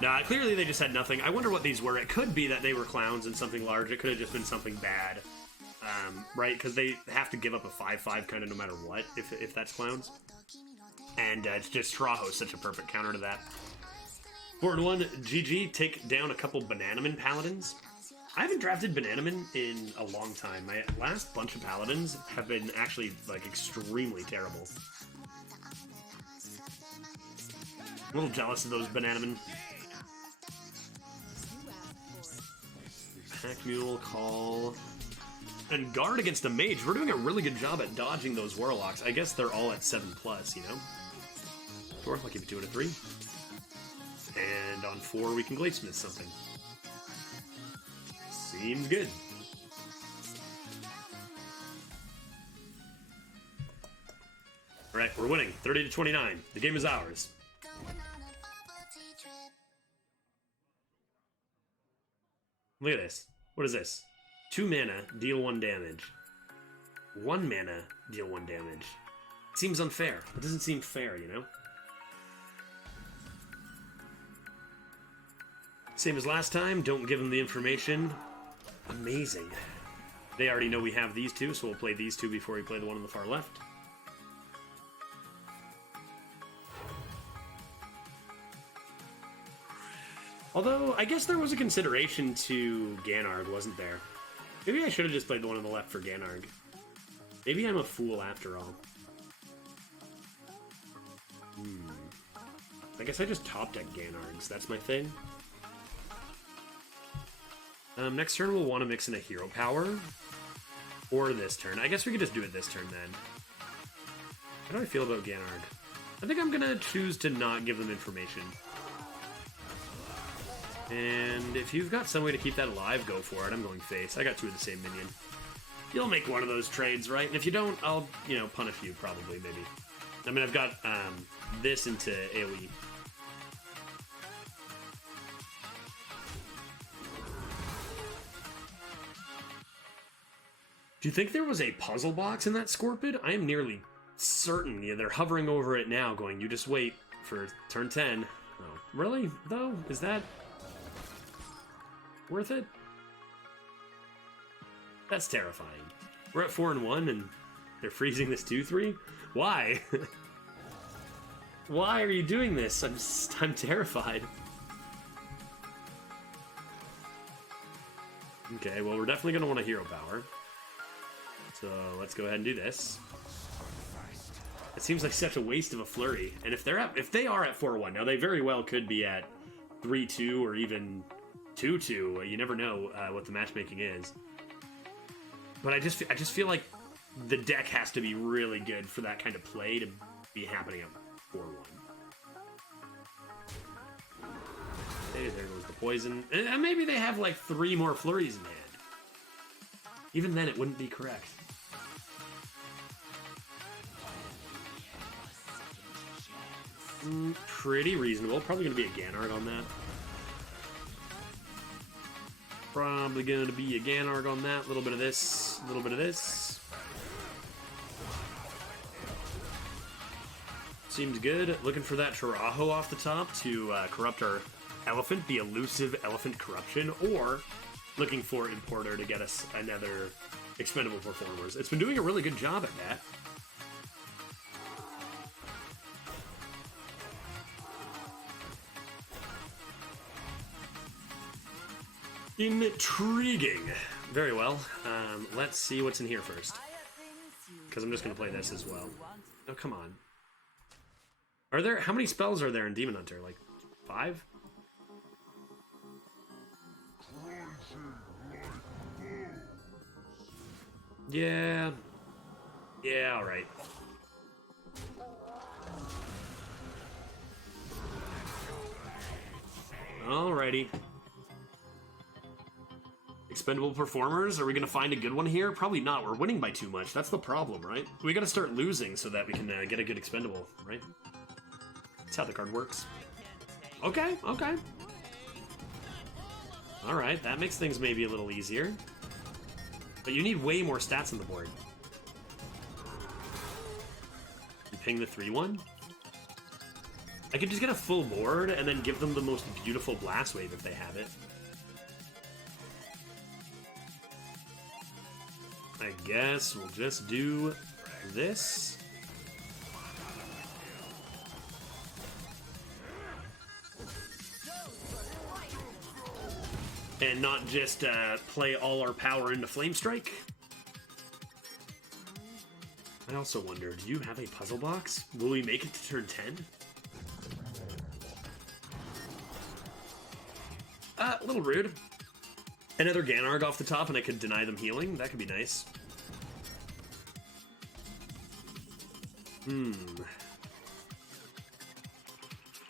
Nah, clearly they just had nothing. I wonder what these were. It could be that they were clowns and something large. It could have just been something bad. Right? Because they have to give up a 5/5 kind of no matter what, if that's clowns. And it's just Taurajo's such a perfect counter to that. 4-1, GG, take down a couple Bananaman Paladins. I haven't drafted Bananaman in a long time. My last bunch of Paladins have been actually, like, extremely terrible. A little jealous of those Bananaman. Pack Mule, call. And guard against a mage. We're doing a really good job at dodging those warlocks. I guess they're all at 7+, you know? Sure, I'll keep it 2 and a 3. And on 4, we can Glavesmith something. Seems good. Alright, we're winning. 30-29. The game is ours. Look at this. What is this? 2 mana, deal 1 damage. 1 mana, deal 1 damage. Seems unfair. It doesn't seem fair, you know? Same as last time, don't give them the information. Amazing. They already know we have these two, so we'll play these two before we play the one on the far left. Although, I guess there was a consideration to Gan'arg, wasn't there? Maybe I should have just played the one on the left for Gan'arg. Maybe I'm a fool after all. I guess I just top deck Gan'args. That's my thing. Next turn we'll want to mix in a hero power. Or this turn. I guess we could just do it this turn then. How do I feel about Gan'arg? I think I'm gonna choose to not give them information. And if you've got some way to keep that alive, go for it. I'm going face. I got 2 of the same minion. You'll make one of those trades, right? And if you don't, I'll, you know, punish you probably, maybe. I mean, I've got this into AoE. Do you think there was a puzzle box in that Scorpid? I am nearly certain. Yeah, they're hovering over it now, going, you just wait for turn 10. Oh, really, though? Is that worth it? That's terrifying. We're at 4-1 and they're freezing this 2-3? Why? Why are you doing this? I'm terrified. Okay, well, we're definitely going to want a hero power. So let's go ahead and do this. It seems like such a waste of a flurry. And if they are at 4-1, now they very well could be at 3-2 or even 2-2. You never know what the matchmaking is. But I just feel like the deck has to be really good for that kind of play to be happening at 4-1. Okay, there goes the poison. And maybe they have like 3 more flurries in hand. Even then, it wouldn't be correct. Pretty reasonable. Probably going to be a Gan'arg on that. Probably going to be a Gan'arg on that. A little bit of this. A little bit of this. Seems good. Looking for that Taraho off the top to corrupt our elephant, the elusive elephant corruption, or looking for Importer to get us another expendable performers. It's been doing a really good job at that. Intriguing. Very well. Let's see what's in here first. Because I'm just going to play this as well. Oh, come on. Are there... How many spells are there in Demon Hunter? Like, 5? Yeah. Yeah, alright. Alrighty. Expendable performers? Are we going to find a good one here? Probably not. We're winning by too much. That's the problem, right? We got to start losing so that we can get a good expendable, right? That's how the card works. Okay, okay. Alright, that makes things maybe a little easier. But you need way more stats on the board. You ping the 3-1? I could just get a full board and then give them the most beautiful blast wave if they have it. I guess we'll just do this. And not just play all our power into Flame Strike. I also wonder, do you have a puzzle box? Will we make it to turn 10? A little rude. Another Gan'arg off the top and I could deny them healing. That could be nice.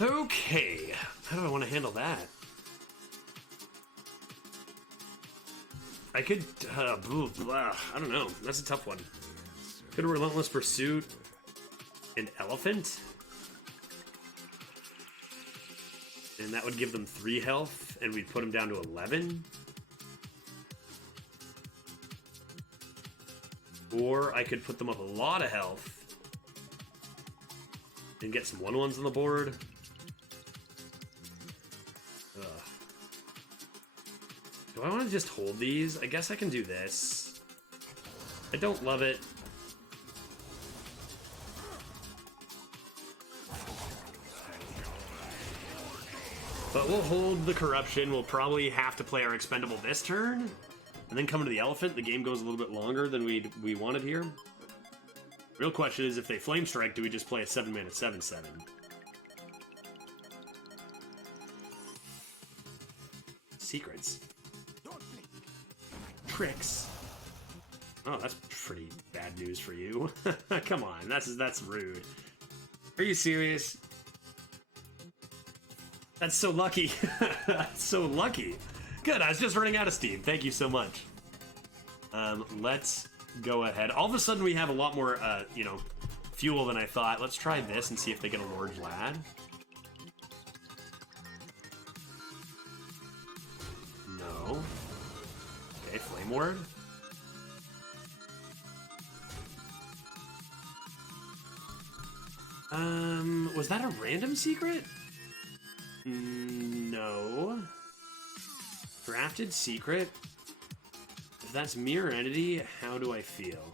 Okay. How do I want to handle that? I could... I don't know. That's a tough one. Could a Relentless Pursuit an Elephant? And that would give them 3 health, and we'd put them down to 11. Or I could put them up a lot of health and get some 1/1s on the board. Ugh. Do I want to just hold these? I guess I can do this. I don't love it. But we'll hold the corruption. We'll probably have to play our expendable this turn. And then come to the elephant. The game goes a little bit longer than we wanted here. Real question is, if they flame strike, do we just play a 7-mana 7/7? Secrets. Tricks. Oh, that's pretty bad news for you. Come on, that's rude. Are you serious? That's so lucky. That's so lucky. Good, I was just running out of steam. Thank you so much. Let's go ahead. All of a sudden we have a lot more, fuel than I thought. Let's try this and see if they get a Lord Lad. No. Okay, Flame Ward. Was that a random secret? No. Drafted secret. If that's Mirror Entity, how do I feel?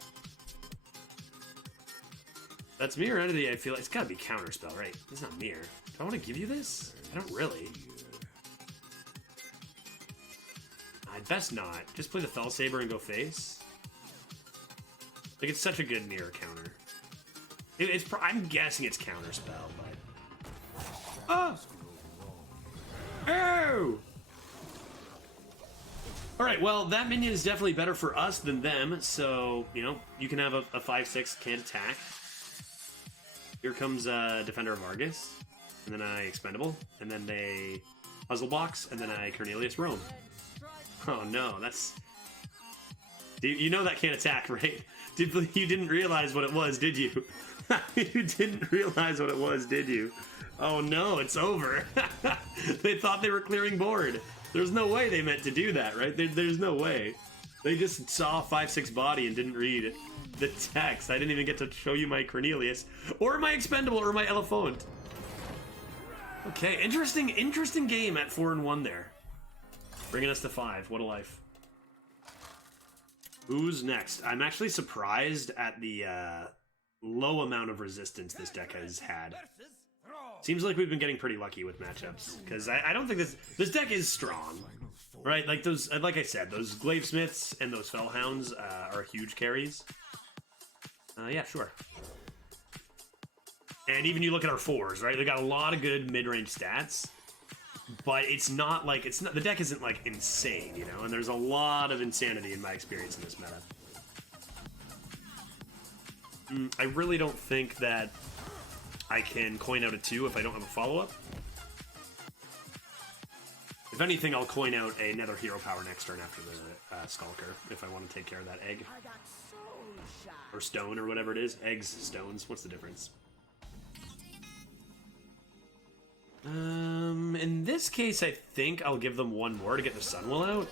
If that's Mirror Entity, I feel it's gotta be Counterspell, right? It's not Mirror. Do I want to give you this? I don't really. I'd best not. Just play the Fell Saber and go face. Like, it's such a good mirror counter. I'm guessing it's Counterspell, but... Oh! Oh! Alright, well, that minion is definitely better for us than them, so, you know, you can have a 5/6, can't attack. Here comes Defender of Argus, and then I Expendable, and then they Puzzle Box, and then I Cornelius Roam. Oh no, that's... You know that can't attack, right? You didn't realize what it was, did you? You didn't realize what it was, did you? Oh no, it's over. They thought they were clearing board. There's no way they meant to do that, right? There's no way. They just saw 5/6 body and didn't read the text. I didn't even get to show you my Cornelius, or my Expendable, or my Elephant. Okay, interesting game at 4-1 there. Bringing us to 5. What a life. Who's next? I'm actually surprised at the low amount of resistance this deck has had. Seems like we've been getting pretty lucky with matchups, because I don't think this deck is strong, right? Like those, like I said, those Glavesmiths and those Fellhounds are huge carries. Yeah, sure. And even you look at our 4s, right? They got a lot of good mid-range stats, but it's not like the deck isn't like insane, you know. And there's a lot of insanity in my experience in this meta. I really don't think that I can coin out a 2 if I don't have a follow-up. If anything, I'll coin out another hero power next turn after the Skulker, if I want to take care of that egg. Or stone, or whatever it is. Eggs, stones, what's the difference? In this case, I think I'll give them one more to get the Sunwell out.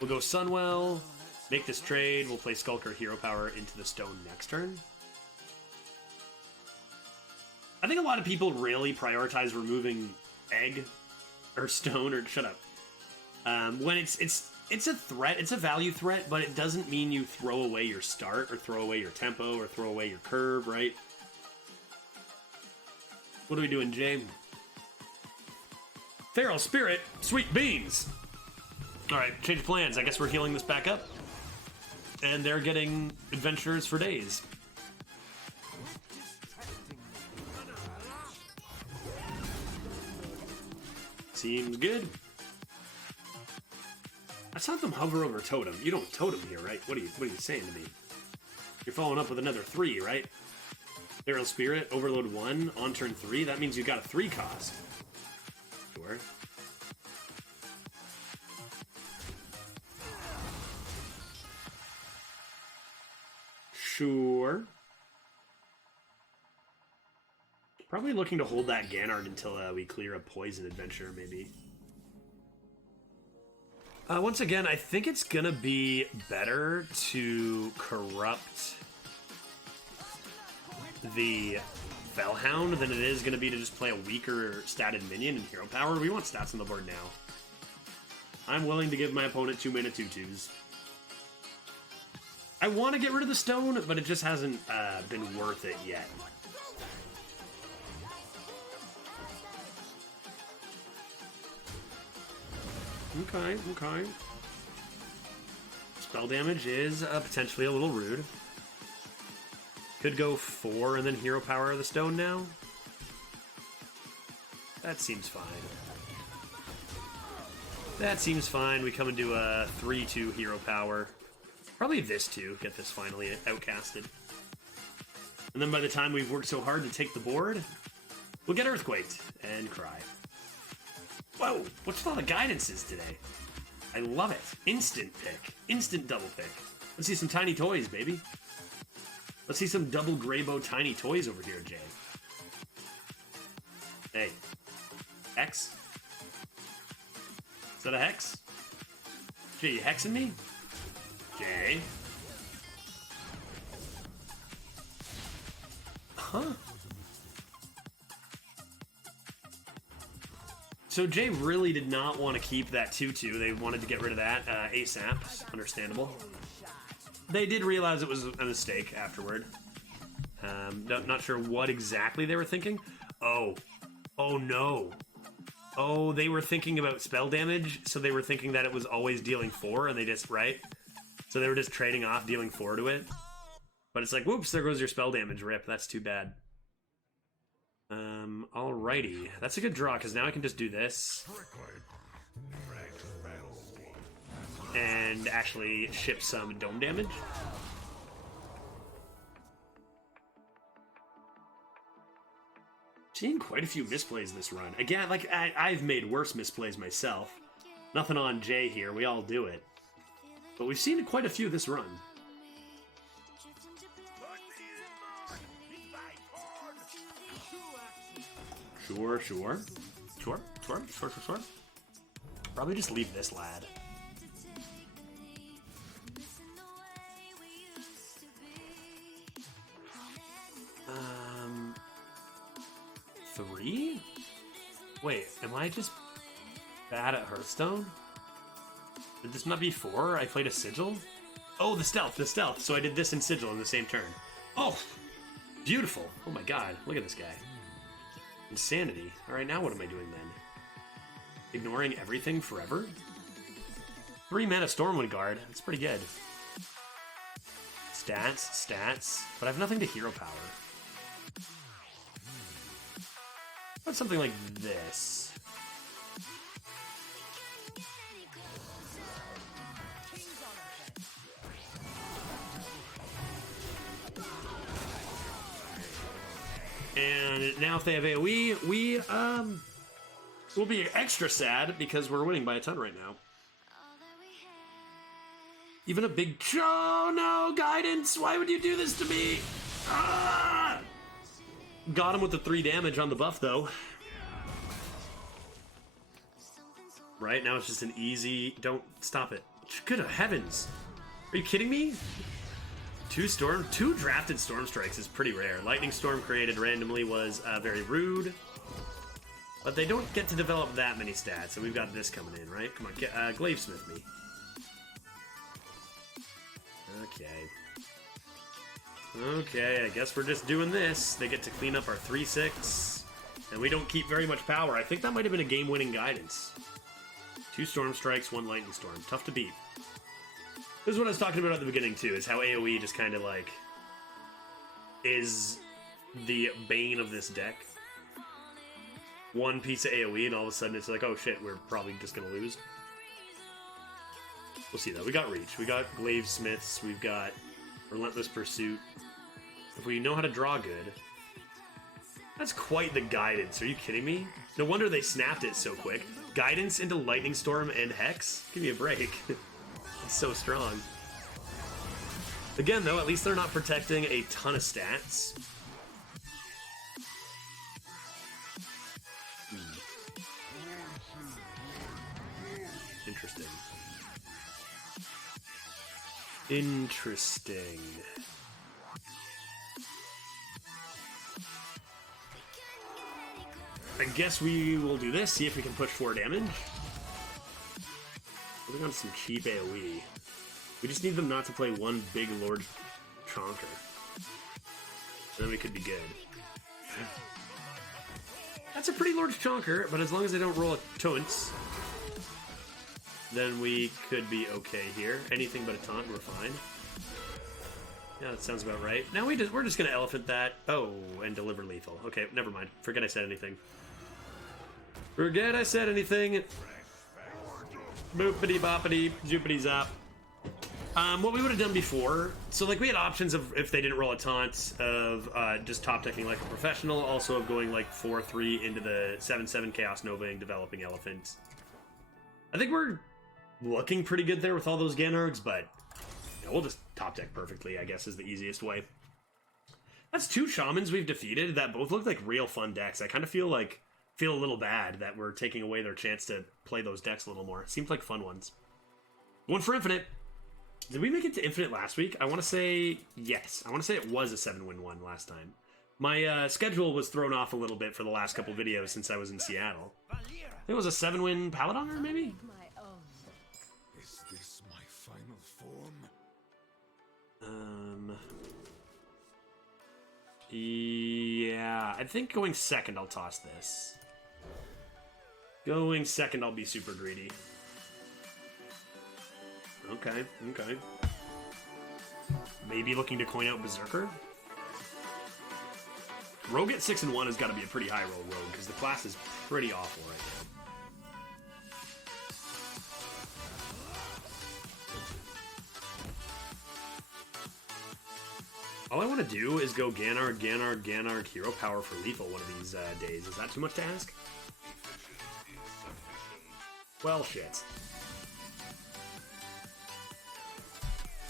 We'll go Sunwell, make this trade, we'll play Skulker hero power into the stone next turn. I think a lot of people really prioritize removing egg or stone or shut up. When it's a threat, it's a value threat, but it doesn't mean you throw away your start or throw away your tempo or throw away your curve, right? What are we doing, Jay? Feral Spirit, sweet beans. All right, change plans. I guess we're healing this back up, and they're getting adventures for days. Seems good. I saw them hover over totem. You don't totem here, right? What are you saying to me? You're following up with another 3, right? Feral Spirit, overload 1 on turn 3. That means you got a 3 cost. Sure. Sure. Probably looking to hold that Gan'arg until we clear a poison adventure, maybe. Once again, I think it's gonna be better to corrupt the Fellhound than it is gonna be to just play a weaker statted minion in hero power. We want stats on the board now. I'm willing to give my opponent 2 mana 2/2s. I want to get rid of the stone, but it just hasn't been worth it yet. Okay. Spell damage is potentially a little rude. Could go 4 and then hero power the stone now. That seems fine. That seems fine. We come into a 3/2 hero power. Probably this too, get this finally outcasted. And then by the time we've worked so hard to take the board, we'll get Earthquaked and cry. Whoa, what's with all the guidances today? I love it. Instant pick. Instant double pick. Let's see some tiny toys, baby. Let's see some double Greybow tiny toys over here, Jay. Hey. Hex? Is that a hex? Jay, you hexing me? Jay? Huh? So Jay really did not want to keep that 2-2. They wanted to get rid of that ASAP. Understandable. They did realize it was a mistake afterward. Not sure what exactly they were thinking. Oh no. Oh, they were thinking about spell damage, so they were thinking that it was always dealing 4, and they just, right? So they were just trading off dealing 4 to it. But it's like, whoops, there goes your spell damage, rip. That's too bad. Alrighty. That's a good draw, because now I can just do this. And actually ship some dome damage. Seen quite a few misplays this run. Again, like, I've made worse misplays myself. Nothing on Jay here, we all do it. But we've seen quite a few this run. Sure. Probably just leave this lad. Three? Wait, am I just bad at Hearthstone? Would this not be 4? I played a Sigil? Oh, the stealth. So I did this and Sigil in the same turn. Oh, beautiful. Oh my god, look at this guy. Insanity. Alright, now what am I doing then? Ignoring everything forever? 3 mana Stormwind Guard. That's pretty good. Stats. But I have nothing to hero power. What's something like this? And now if they have AoE, we will be extra sad because we're winning by a ton right now. Even a big... Oh no, guidance! Why would you do this to me? Ah! Got him with the 3 damage on the buff, though. Right, now it's just an easy... Don't stop it. Good heavens. Are you kidding me? 2 drafted Storm Strikes is pretty rare. Lightning Storm created randomly was very rude. But they don't get to develop that many stats, and we've got this coming in, right? Come on, get QuadSmith me. Okay, I guess we're just doing this. They get to clean up our 3/6, and we don't keep very much power. I think that might have been a game-winning guidance. 2 Storm Strikes, 1 Lightning Storm. Tough to beat. This is what I was talking about at the beginning, too, is how AoE just kind of, like, is the bane of this deck. 1 piece of AoE, and all of a sudden it's like, oh shit, we're probably just gonna lose. We'll see, though. We got Reach. We got QuadSmiths. We've got Relentless Pursuit. If we know how to draw good... That's quite the guidance. Are you kidding me? No wonder they snapped it so quick. Guidance into Lightning Storm and Hex? Give me a break. It's so strong. Again, though, at least they're not protecting a ton of stats. Interesting. I guess we will do this, see if we can push 4 damage. Putting on some cheap AoE. We just need them not to play 1 big Lord Chonker. And then we could be good. That's a pretty large Chonker, but as long as they don't roll a Taunts, then we could be okay here. Anything but a taunt, we're fine. Yeah, that sounds about right. Now we're just gonna elephant that. Oh, and deliver lethal. Okay, never mind. Forget I said anything. Forget I said anything. Boopity boppity, zoopity zop. What we would have done before, so like we had options of, if they didn't roll a taunt, of just top decking like a professional, also of going like 4-3 into the 7/7 Chaos Nova and developing elephant. I think we're looking pretty good there with all those Gan'args, but you know, we'll just top deck perfectly, I guess, is the easiest way. That's 2 shamans we've defeated that both look like real fun decks. I kind of feel a little bad that we're taking away their chance to play those decks a little more. Seems like fun ones. 1 for Infinite. Did we make it to Infinite last week? I want to say yes. I want to say it was a 7-win one last time. My schedule was thrown off a little bit for the last couple videos since I was in Seattle. think it was a 7-win Paladiner, maybe? My own. Is this my final form? Yeah, I think going second, I'll toss this. Going second, I'll be super greedy. Okay, okay. Maybe looking to coin out Berserker. Rogue at 6 and 1 has got to be a pretty high roll rogue because the class is pretty awful right now. All I want to do is go Gan'arg hero power for lethal one of these days. Is that too much to ask? Well, shit.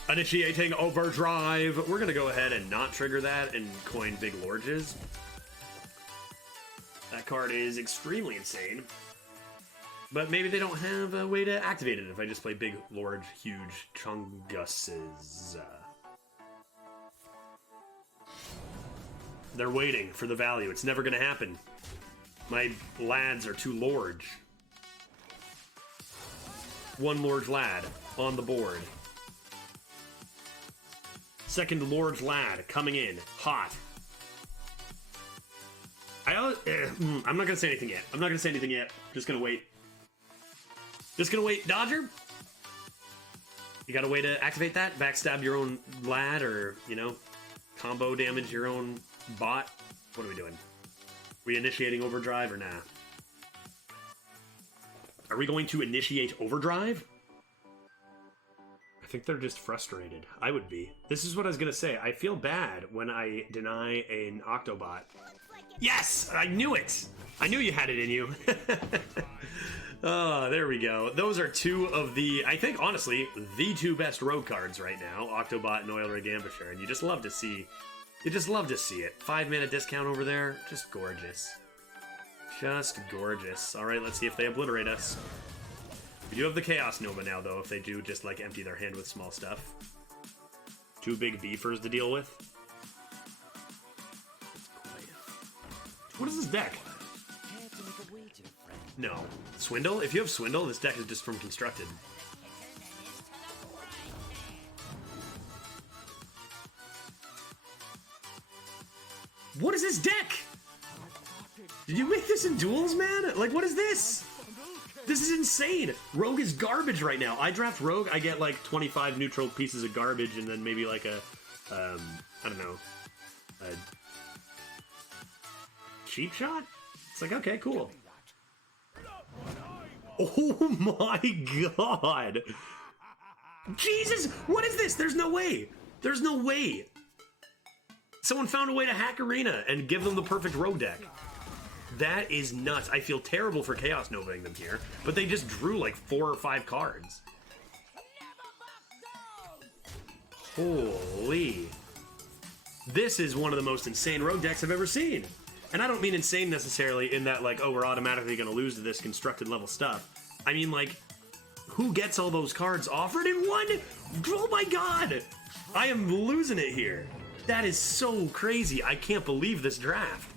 Initiating overdrive. We're gonna go ahead and not trigger that and coin big lorges. That card is extremely insane. But maybe they don't have a way to activate it if I just play big lorge huge chunguses. They're waiting for the value. It's never gonna happen. My lads are too large. One large lad on the board. Second large lad coming in hot. I'm not gonna say anything yet. I'm not gonna say anything yet. Just gonna wait. Just gonna wait. Dodger, you got a way to activate that? Backstab your own lad, or you know, combo damage your own bot? What are we doing? We initiating overdrive or nah? Are we going to initiate overdrive? I think they're just frustrated. I would be. This is what I was gonna say. I feel bad when I deny an Octobot. Yes! I knew it! I knew you had it in you. Oh, there we go. Those are two of the, I think, honestly, the two best rogue cards right now. Octobot and Oil Rig Ambusher. And you just love to see, you just love to see it. 5-mana discount over there. Just gorgeous. Just gorgeous. Alright, let's see if they obliterate us. We do have the Chaos Nova now, though, if they do just, like, empty their hand with small stuff. Two big beefers to deal with. What is this deck? No. Swindle? If you have Swindle, this deck is just from Constructed. What is this deck? Did you make this in duels, man? Like, what is this? This is insane. Rogue is garbage right now. I draft Rogue, I get like 25 neutral pieces of garbage and then maybe like a, I don't know, a cheap shot? It's like, okay, cool. Oh my god. Jesus, what is this? There's no way. There's no way. Someone found a way to hack Arena and give them the perfect Rogue deck. That is nuts. I feel terrible for Chaos Novaing them here, but they just drew like 4 or 5 cards. Holy. This is one of the most insane Rogue decks I've ever seen. And I don't mean insane necessarily in that like, oh, we're automatically going to lose to this constructed level stuff. I mean like, who gets all those cards offered in one? Oh my god. I am losing it here. That is so crazy. I can't believe this draft.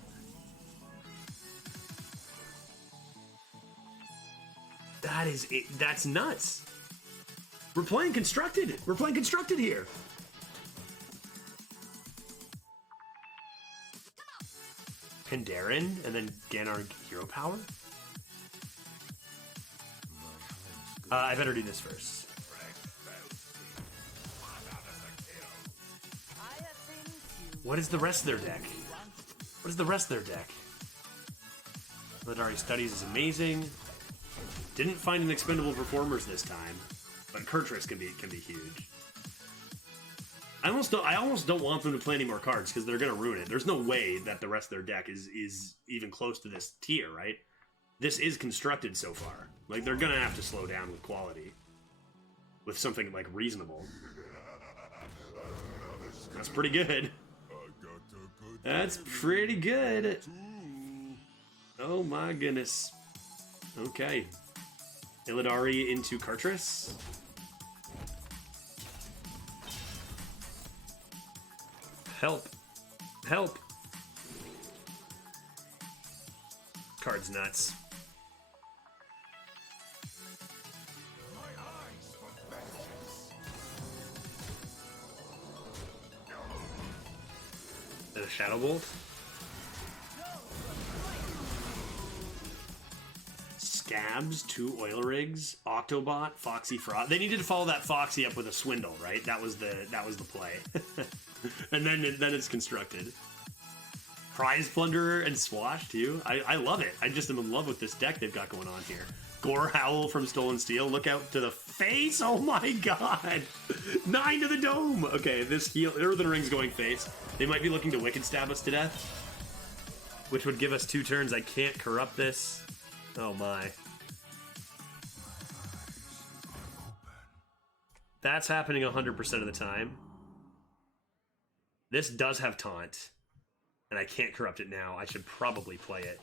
That is it. That's nuts. We're playing Constructed. We're playing Constructed here. Pandaren and then Gan'arg Hero Power? I better do this first. What is the rest of their deck? What is the rest of their deck? Legendary Studies is amazing. Didn't find an expendable performers this time, but Kurtrus can be huge. I almost don't want them to play any more cards because they're gonna ruin it. There's no way that the rest of their deck is even close to this tier, right? This is Constructed so far. Like, they're gonna have to slow down with quality. With something, like, reasonable. That's pretty good. That's pretty good. Oh my goodness. Okay. Illidari into Kurtrus. Help. Help. Card's nuts. Shadow Bolt. Scabs, 2 oil rigs, Octobot, Foxy Fraud. They needed to follow that Foxy up with a Swindle, right? That was the play. And then it's constructed. Prize Plunderer and Swash too. I love it. I just am in love with this deck they've got going on here. Gore Howl from Stolen Steel. Look out to the face. Oh my god. 9 to the dome. Okay, this Earthen Ring's going face. They might be looking to Wicked Stab us to death, which would give us 2 turns. I can't corrupt this. Oh my. That's happening 100% of the time. This does have taunt, and I can't corrupt it now. I should probably play it.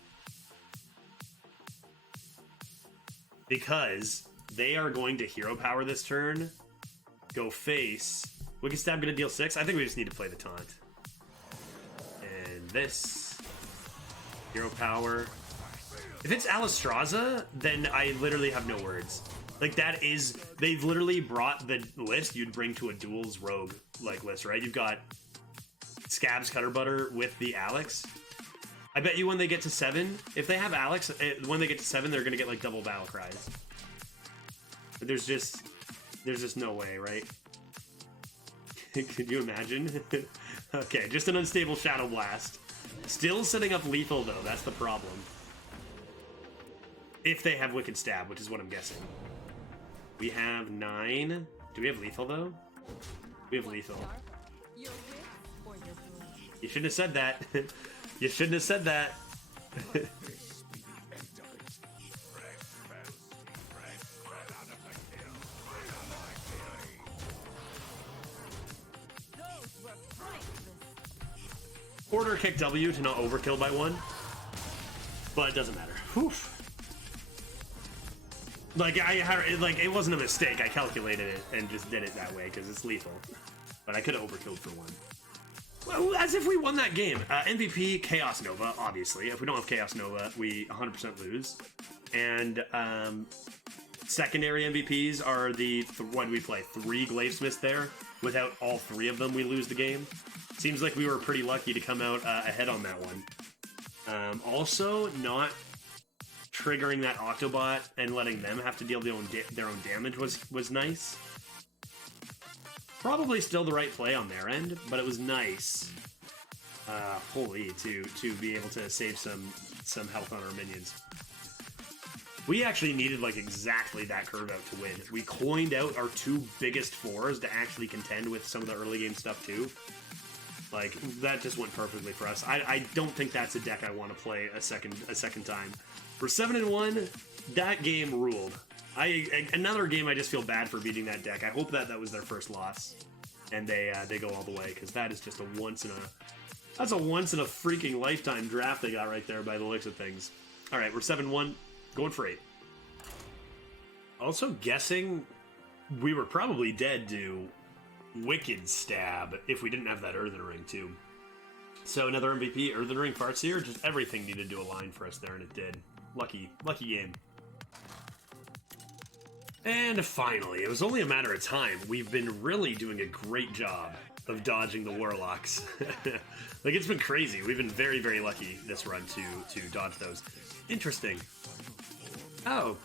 Because they are going to hero power this turn, go face. Wicked Stab gonna deal 6? I think we just need to play the taunt. And this. Hero power. If it's Alistraza, then I literally have no words. Like, that is... They've literally brought the list you'd bring to a duels rogue, like, list, right? You've got Scabs Cutter Butter with the Alex. I bet you when they get to 7, if they have Alex, when they get to 7, they're gonna get, like, double battle cries. But there's just no way, right? Can you imagine? Okay, just an unstable Shadow Blast. Still setting up lethal, though. That's the problem. If they have Wicked Stab, which is what I'm guessing. We have 9. Do we have lethal, though? We have lethal. You shouldn't have said that. You shouldn't have said that. Order kick W to not overkill by 1. But it doesn't matter. Whew. Like, it wasn't a mistake. I calculated it and just did it that way because it's lethal. But I could have overkilled for 1. Well, as if we won that game. MVP, Chaos Nova, obviously. If we don't have Chaos Nova, we 100% lose. And secondary MVPs are the, what do we play? 3 Glavesmiths there. Without all 3 of them, we lose the game. Seems like we were pretty lucky to come out ahead on that one. Also, not triggering that Octobot and letting them have to deal their own damage was nice. Probably still the right play on their end, but it was nice. Holy, to be able to save some health on our minions. We actually needed like exactly that curve out to win. We coined out our 2 biggest 4s to actually contend with some of the early game stuff too. Like, that just went perfectly for us. I don't think that's a deck I want to play a second time. For 7-1, that game ruled. Another game I just feel bad for beating that deck. I hope that was their first loss, and they go all the way, because that is just a once in a freaking lifetime draft they got right there by the looks of things. All right, we're 7-1, going for 8. Also guessing we were probably dead to Wicked Stab if we didn't have that Earthen Ring too. So another MVP, Earthen Ring, Farseer, just everything needed to align for us there, and it did. Lucky game. And finally, it was only a matter of time. We've been really doing a great job of dodging the Warlocks. Like, it's been crazy. We've been very, very lucky this run to dodge those. Interesting. Oh.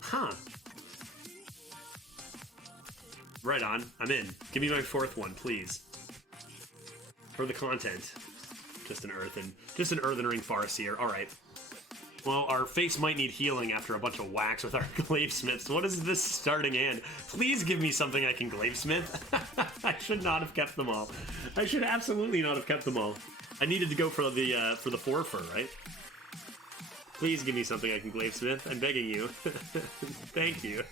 Huh. Right on. I'm in. Give me my 4th one, please. For the content. Just an Earthen Ring Farseer. Alright. Well, our face might need healing after a bunch of whacks with our Glavesmiths. What is this starting hand? Please give me something I can Glavesmith. I should not have kept them all. I should absolutely not have kept them all. I needed to go for the 4-fur, right? Please give me something I can Glavesmith. I'm begging you. Thank you.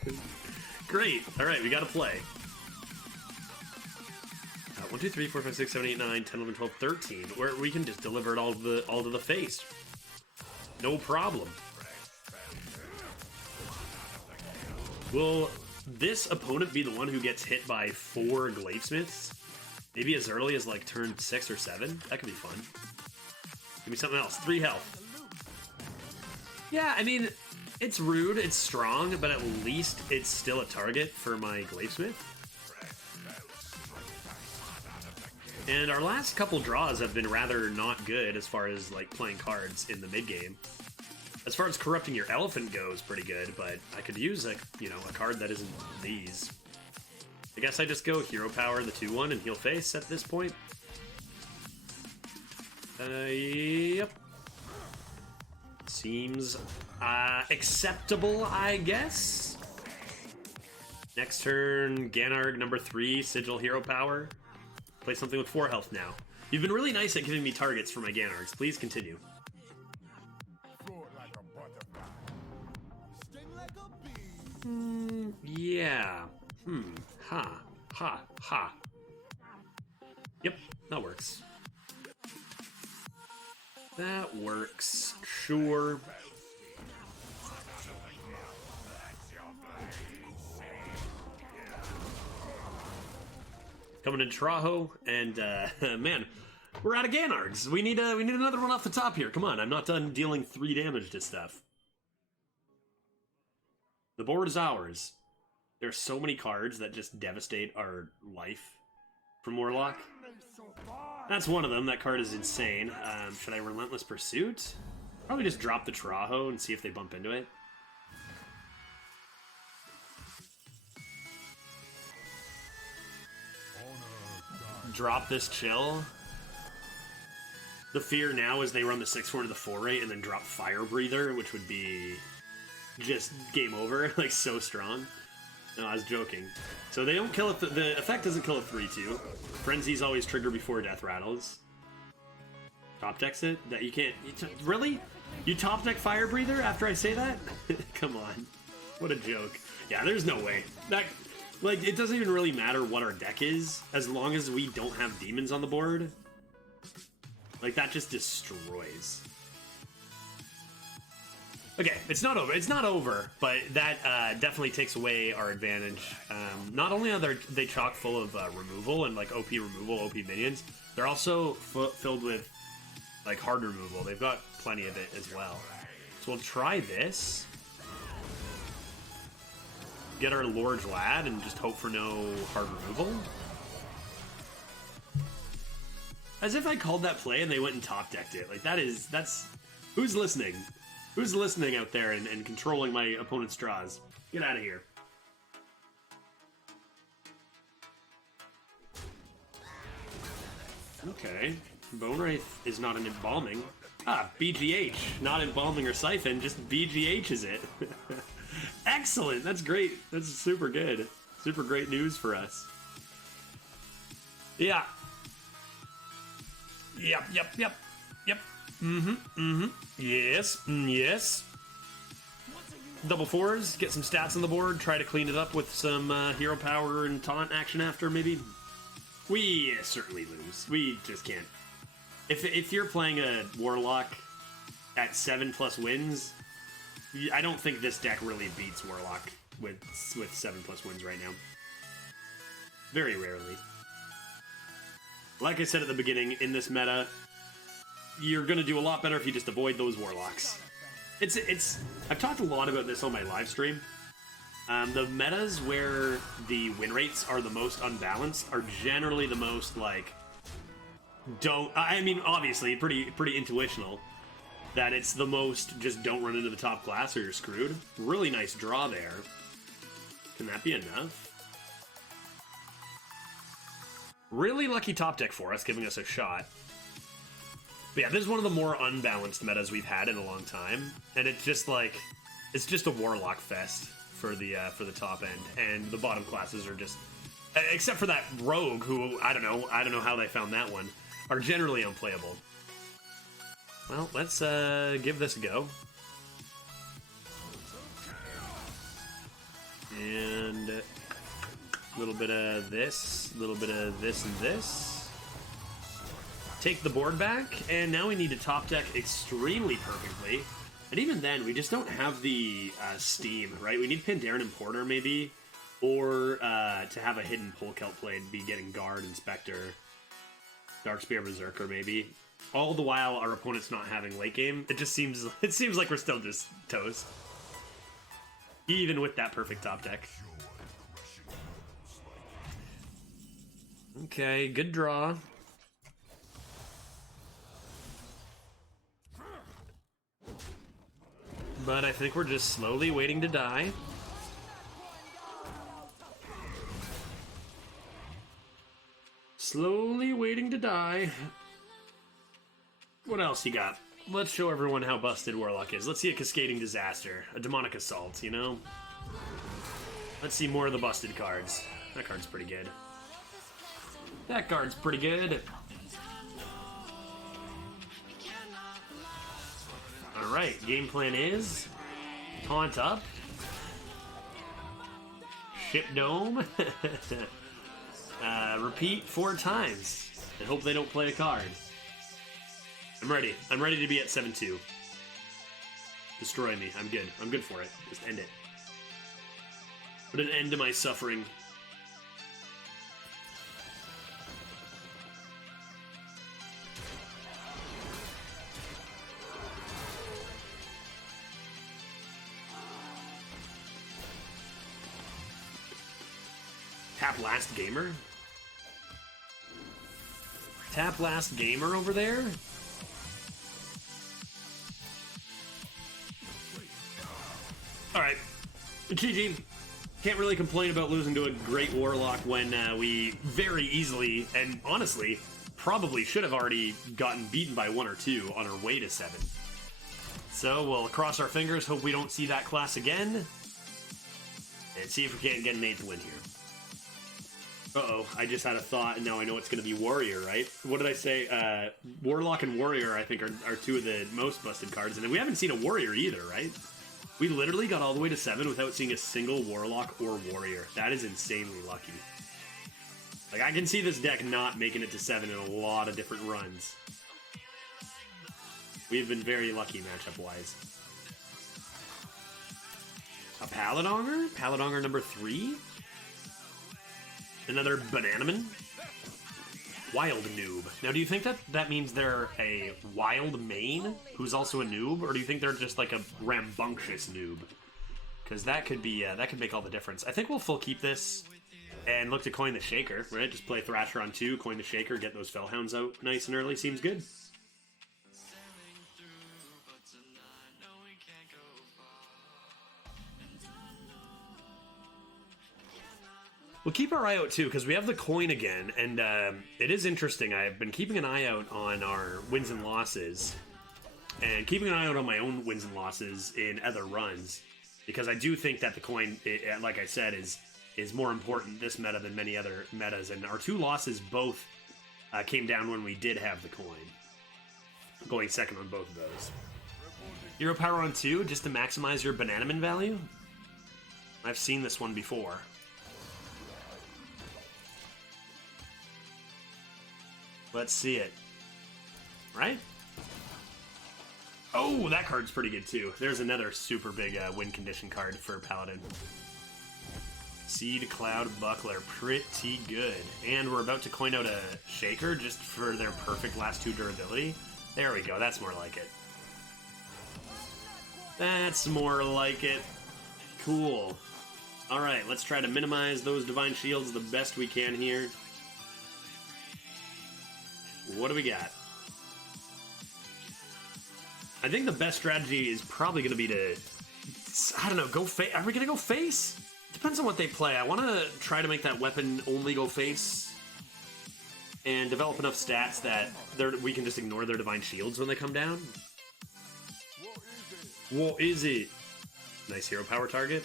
Great. Alright, we gotta play. 1, 2, 3, 4, 5, 6, 7, 8, 9, 10, 11, 12, 13. Where we can just deliver it all to the face. No problem. Will this opponent be the one who gets hit by 4 Glavesmiths? Maybe as early as like turn 6 or 7? That could be fun. Give me something else. 3 health. Yeah, I mean, it's rude, it's strong, but at least it's still a target for my Glavesmith. And our last couple draws have been rather not good as far as like playing cards in the mid game. As far as corrupting your elephant goes, pretty good, but I could use a card that isn't these. I guess I just go hero power the 2/1 and heal face at this point. Yep. Seems acceptable, I guess. Next turn, Gan'arg number 3, Sigil hero power. Play something with 4 health now. You've been really nice at giving me targets for my Gan'args. Please continue. Yeah. Ha. Ha. Ha. Yep, that works. That works. Sure. Coming in Traho, and man, we're out of Gan'args. We need another one off the top here. Come on, I'm not done dealing 3 damage to stuff. The board is ours. There are so many cards that just devastate our life from Warlock. That's one of them. That card is insane. Should I Relentless Pursuit? Probably just drop the Traho and see if they bump into it. Drop this Chill. The fear now is they run the 6/4 to the 4/8 and then drop Fire Breather, which would be just game over, like so strong. No, I was joking. So they don't kill it. The effect doesn't kill a 3/2. Frenzy's always trigger before Death Rattles. Top decks it? That you can't. Really? You top deck Fire Breather after I say that? Come on. What a joke. Yeah, there's no way. That, like, it doesn't even really matter what our deck is, as long as we don't have demons on the board. Like, that just destroys. Okay, it's not over. It's not over, but that definitely takes away our advantage. Not only are they chock full of removal and like OP removal, OP minions, they're also filled with like hard removal. They've got plenty of it as well. So we'll try this. Get our Lord Lad and just hope for no hard removal. As if I called that play and they went and top decked it. Like that's who's listening? Who's listening out there and controlling my opponent's draws? Get out of here. Okay. Bone Wraith is not an embalming. Ah, BGH. Not embalming or siphon, just BGH is it. Excellent. That's great. That's super good. Super great news for us. Yeah. Yep. Yes. Yes. Double 4s, get some stats on the board, try to clean it up with some hero power and taunt action after, maybe. We certainly lose. We just can't. If you're playing a Warlock at 7+ wins, I don't think this deck really beats Warlock with 7+ wins right now. Very rarely. Like I said at the beginning, in this meta, you're gonna do a lot better if you just avoid those Warlocks. I've talked a lot about this on my live stream. The metas where the win rates are the most unbalanced are generally the most like obviously pretty intuitional that it's the most just don't run into the top class or you're screwed. Really nice draw there. Can that be enough? Really lucky top deck for us, giving us a shot. But yeah, this is one of the more unbalanced metas we've had in a long time, and it's just like it's just a Warlock fest for the top end, and the bottom classes are just, except for that Rogue, who I don't know how they found that one, are generally unplayable. Well, let's give this a go. And a little bit of this, a little bit of this and this. Take the board back, and now we need to top deck extremely perfectly. And even then, we just don't have the steam, right? We need Pandaren and Porter, maybe, or to have a hidden Polkelt play and be getting Guard and Spectre. Darkspear Berserker, maybe. All the while, our opponent's not having late game. It seems like we're still just toast. Even with that perfect top deck. Okay, good draw. but I think we're just slowly waiting to die. Slowly waiting to die. What else you got? Let's show everyone how busted Warlock is. Let's see a Cascading Disaster. A Demonic Assault, you know? Let's see more of the busted cards. That card's pretty good. That card's pretty good. Alright, game plan is... Taunt up. Ship Dome. Repeat 4 times. And hope they don't play a card. I'm ready. I'm ready to be at 7-2. Destroy me. I'm good. I'm good for it. Just end it. Put an end to my suffering. Tap Last Gamer? Tap Last Gamer over there? Alright. GG. Can't really complain about losing to a great Warlock when we very easily, and honestly, probably should have already gotten beaten by 1 or 2 on our way to 7. So we'll cross our fingers, hope we don't see that class again, and see if we can't get an 8th win here. Uh-oh, I just had a thought, and now I know it's going to be Warrior, right? What did I say? Warlock and Warrior, I think, are 2 of the most busted cards, and we haven't seen a Warrior either, right? We literally got all the way to 7 without seeing a single Warlock or Warrior. That is insanely lucky. Like, I can see this deck not making it to 7 in a lot of different runs. We've been very lucky matchup-wise. A Paladongar? Paladongar number 3? Another Bananaman? Wild Noob. Now, do you think that means they're a wild main who's also a noob, or do you think they're just like a rambunctious noob? Because that could be that could make all the difference. I think we'll full keep this and look to coin the Shaker, right? Just play Thrasher on 2, coin the Shaker, get those Fellhounds out nice and early. Seems good. We'll keep our eye out, too, because we have the coin again, and it is interesting. I've been keeping an eye out on our wins and losses, and keeping an eye out on my own wins and losses in other runs, because I do think that the coin, like I said, is more important this meta than many other metas, and our 2 losses both came down when we did have the coin, going second on both of those. Hero Power on 2, just to maximize your Bananaman value? I've seen this one before. Let's see it. Right? Oh, that card's pretty good too. There's another super big win condition card for Paladin. Seed Cloud Buckler, pretty good. And we're about to coin out a Shaker just for their perfect last 2 durability. There we go, that's more like it. That's more like it. Cool. Alright, let's try to minimize those Divine Shields the best we can here. What do we got? I think the best strategy is probably going to be to, I don't know, go face. Are we going to go face? Depends on what they play. I want to try to make that weapon only go face and develop enough stats that we can just ignore their Divine Shields when they come down. What is it? Nice hero power target.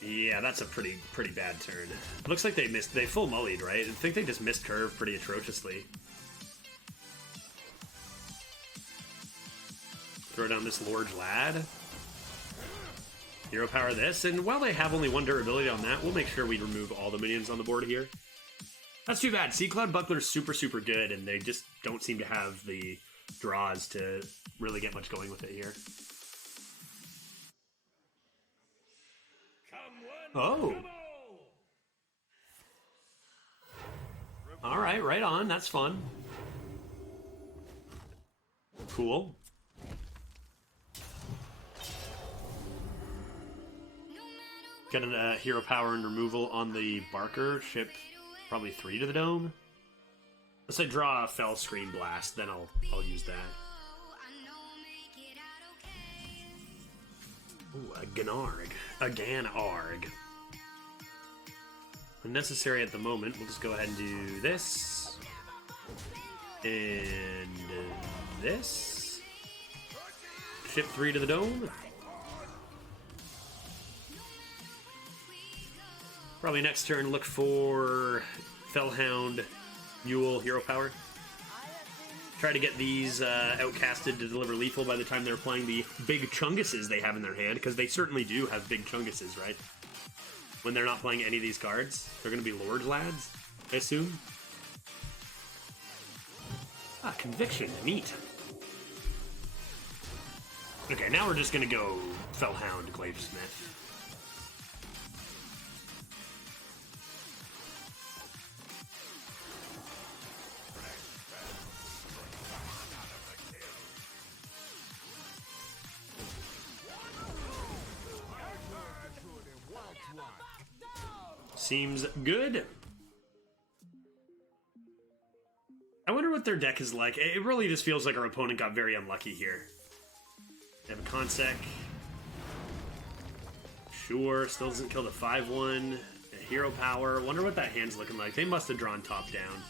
Yeah, that's a pretty bad turn. Looks like they full mullied, right? I think they just missed curve pretty atrociously. Throw down this Lord Lad. Hero power this, and while they have only 1 durability on that, we'll make sure we remove all the minions on the board here. That's too bad. Sea Cloud Buckler's super good, and they just don't seem to have the draws to really get much going with it here. Oh. Alright, right on. That's fun. Cool. Get a hero power and removal on the Barker. Ship probably 3 to the dome. Let's say draw a Fell Screen Blast, then I'll use that. Ooh, a Gan'arg. A Gan'arg. Unnecessary at the moment. We'll just go ahead and do this. And this. Ship 3 to the dome. Probably next turn look for Fellhound, Mule, Hero Power. Try to get these outcasted to deliver lethal by the time they're playing the big Chunguses they have in their hand, because they certainly do have big Chunguses, right? When they're not playing any of these cards, they're going to be Lord Lads, I assume. Ah, Conviction, neat. Okay, now we're just going to go Fellhound, QuadSmith. Seems good. I wonder what their deck is like. It really just feels like our opponent got very unlucky here. They have a Consec. Sure, still doesn't kill the 5-1. A Hero Power. Wonder what that hand's looking like. They must have drawn top down.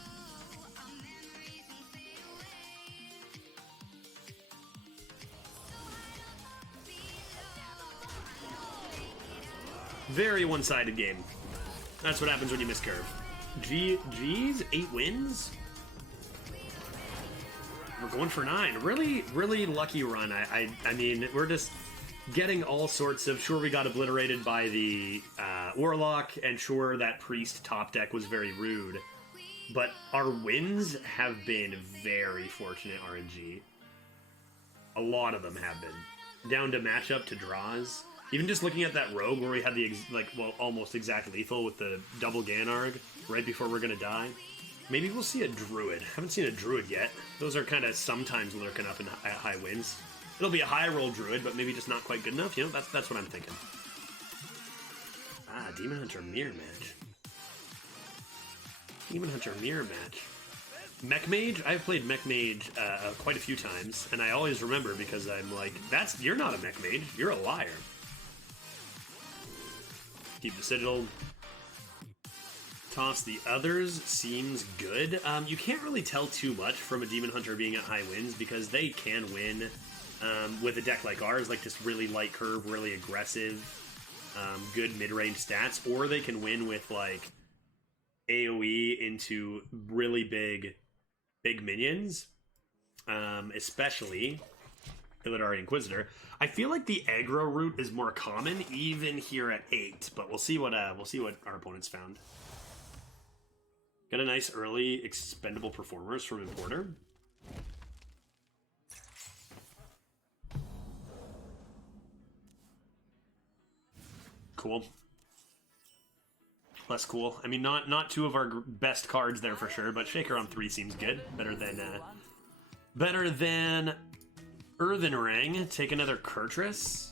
Very one-sided game. That's what happens when you miss curve. Geez, 8 wins? We're going for 9. Really, really lucky run. I mean, we're just getting all sorts of... Sure, we got obliterated by the Warlock, and sure, that Priest top deck was very rude. But our wins have been very fortunate RNG. A lot of them have been. Down to matchup to draws. Even just looking at that rogue where we had the, almost exact lethal with the double Gan'arg right before we're gonna die. Maybe we'll see a Druid. Haven't seen a Druid yet. Those are kind of sometimes lurking up at high wins. It'll be a high roll Druid, but maybe just not quite good enough. You know, that's what I'm thinking. Ah, Demon Hunter Mirror Match. Demon Hunter Mirror Match. Mech Mage? I've played Mech Mage quite a few times, and I always remember because I'm like, you're not a Mech Mage, you're a liar. Keep the sigil. Toss the others seems good. You can't really tell too much from a Demon Hunter being at high wins because they can win with a deck like ours, like just really light curve, really aggressive, good mid-range stats, or they can win with like AoE into really big minions, especially Illidari Inquisitor. I feel like the aggro route is more common even here at 8, but we'll see what our opponents found. Got a nice early expendable performers from Importer. Cool. Less cool. I mean, not two of our best cards there for sure, but Shaker on 3 seems good. Better than Earthen Ring. Take another Kurtrus.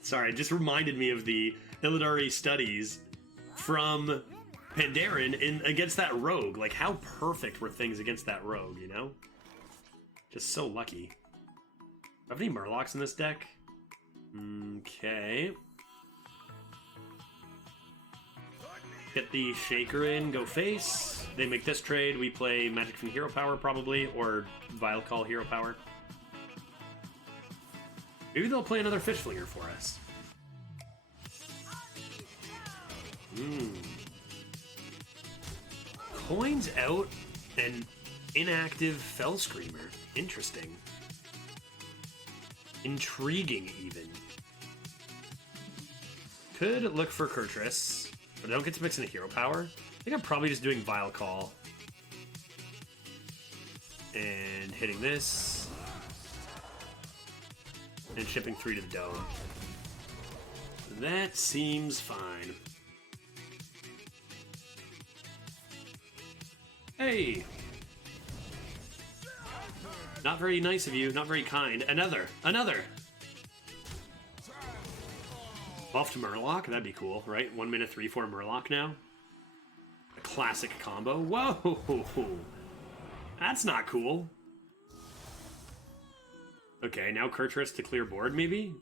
Sorry, it just reminded me of the Illidari studies from Pandaren against that rogue. Like, how perfect were things against that rogue, you know? Just so lucky. Do I have any Murlocs in this deck? Okay. Get the Shaker in, go face. They make this trade, we play Magic from Hero Power probably, or Vile Call Hero Power. Maybe they'll play another Fish Flinger for us. Coins out an inactive Fell Screamer. Interesting. Intriguing, even. Could look for Kurtrus, but I don't get to mix in a Hero Power. I think I'm probably just doing Vile Call. And hitting this. And shipping 3 to the dome. That seems fine. Hey! Not very nice of you, not very kind. Another! Buffed Murloc, that'd be cool, right? 1 mana 3/4 Murloc now. A classic combo. Whoa! That's not cool. Okay, now Kurtrus to clear board, maybe?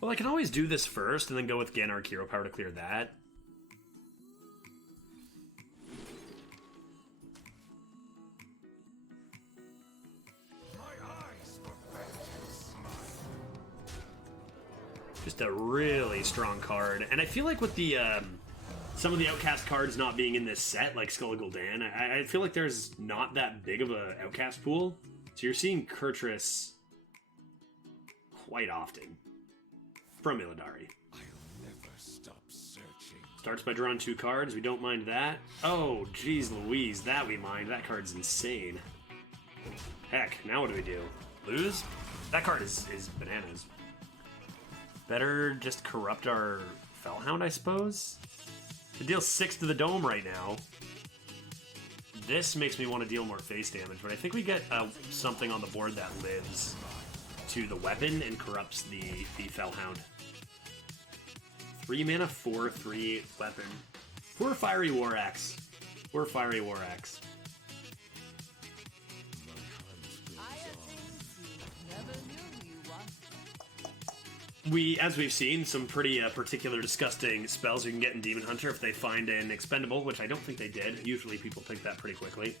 Well, I can always do this first and then go with Gan'arg Hero Power to clear that. Just a really strong card. And I feel like with the some of the outcast cards not being in this set, like Skull of Gul'dan, I feel like there's not that big of a outcast pool. So you're seeing Kurtrus quite often from Illidari. I'll never stop searching. Starts by drawing 2 cards. We don't mind that. Oh, geez Louise, that we mind. That card's insane. Heck, now what do we do? Lose? That card is bananas. Better just corrupt our Fellhound, I suppose? It deals 6 to the dome right now. This makes me want to deal more face damage, but I think we get something on the board that lives to the weapon and corrupts the Fellhound. 3 mana, 4/3 weapon. 4 Fiery War Axe. 4 Fiery War Axe. I have things you never knew you wanted. As we've seen, some pretty particular disgusting spells you can get in Demon Hunter if they find an expendable, which I don't think they did. Usually people pick that pretty quickly.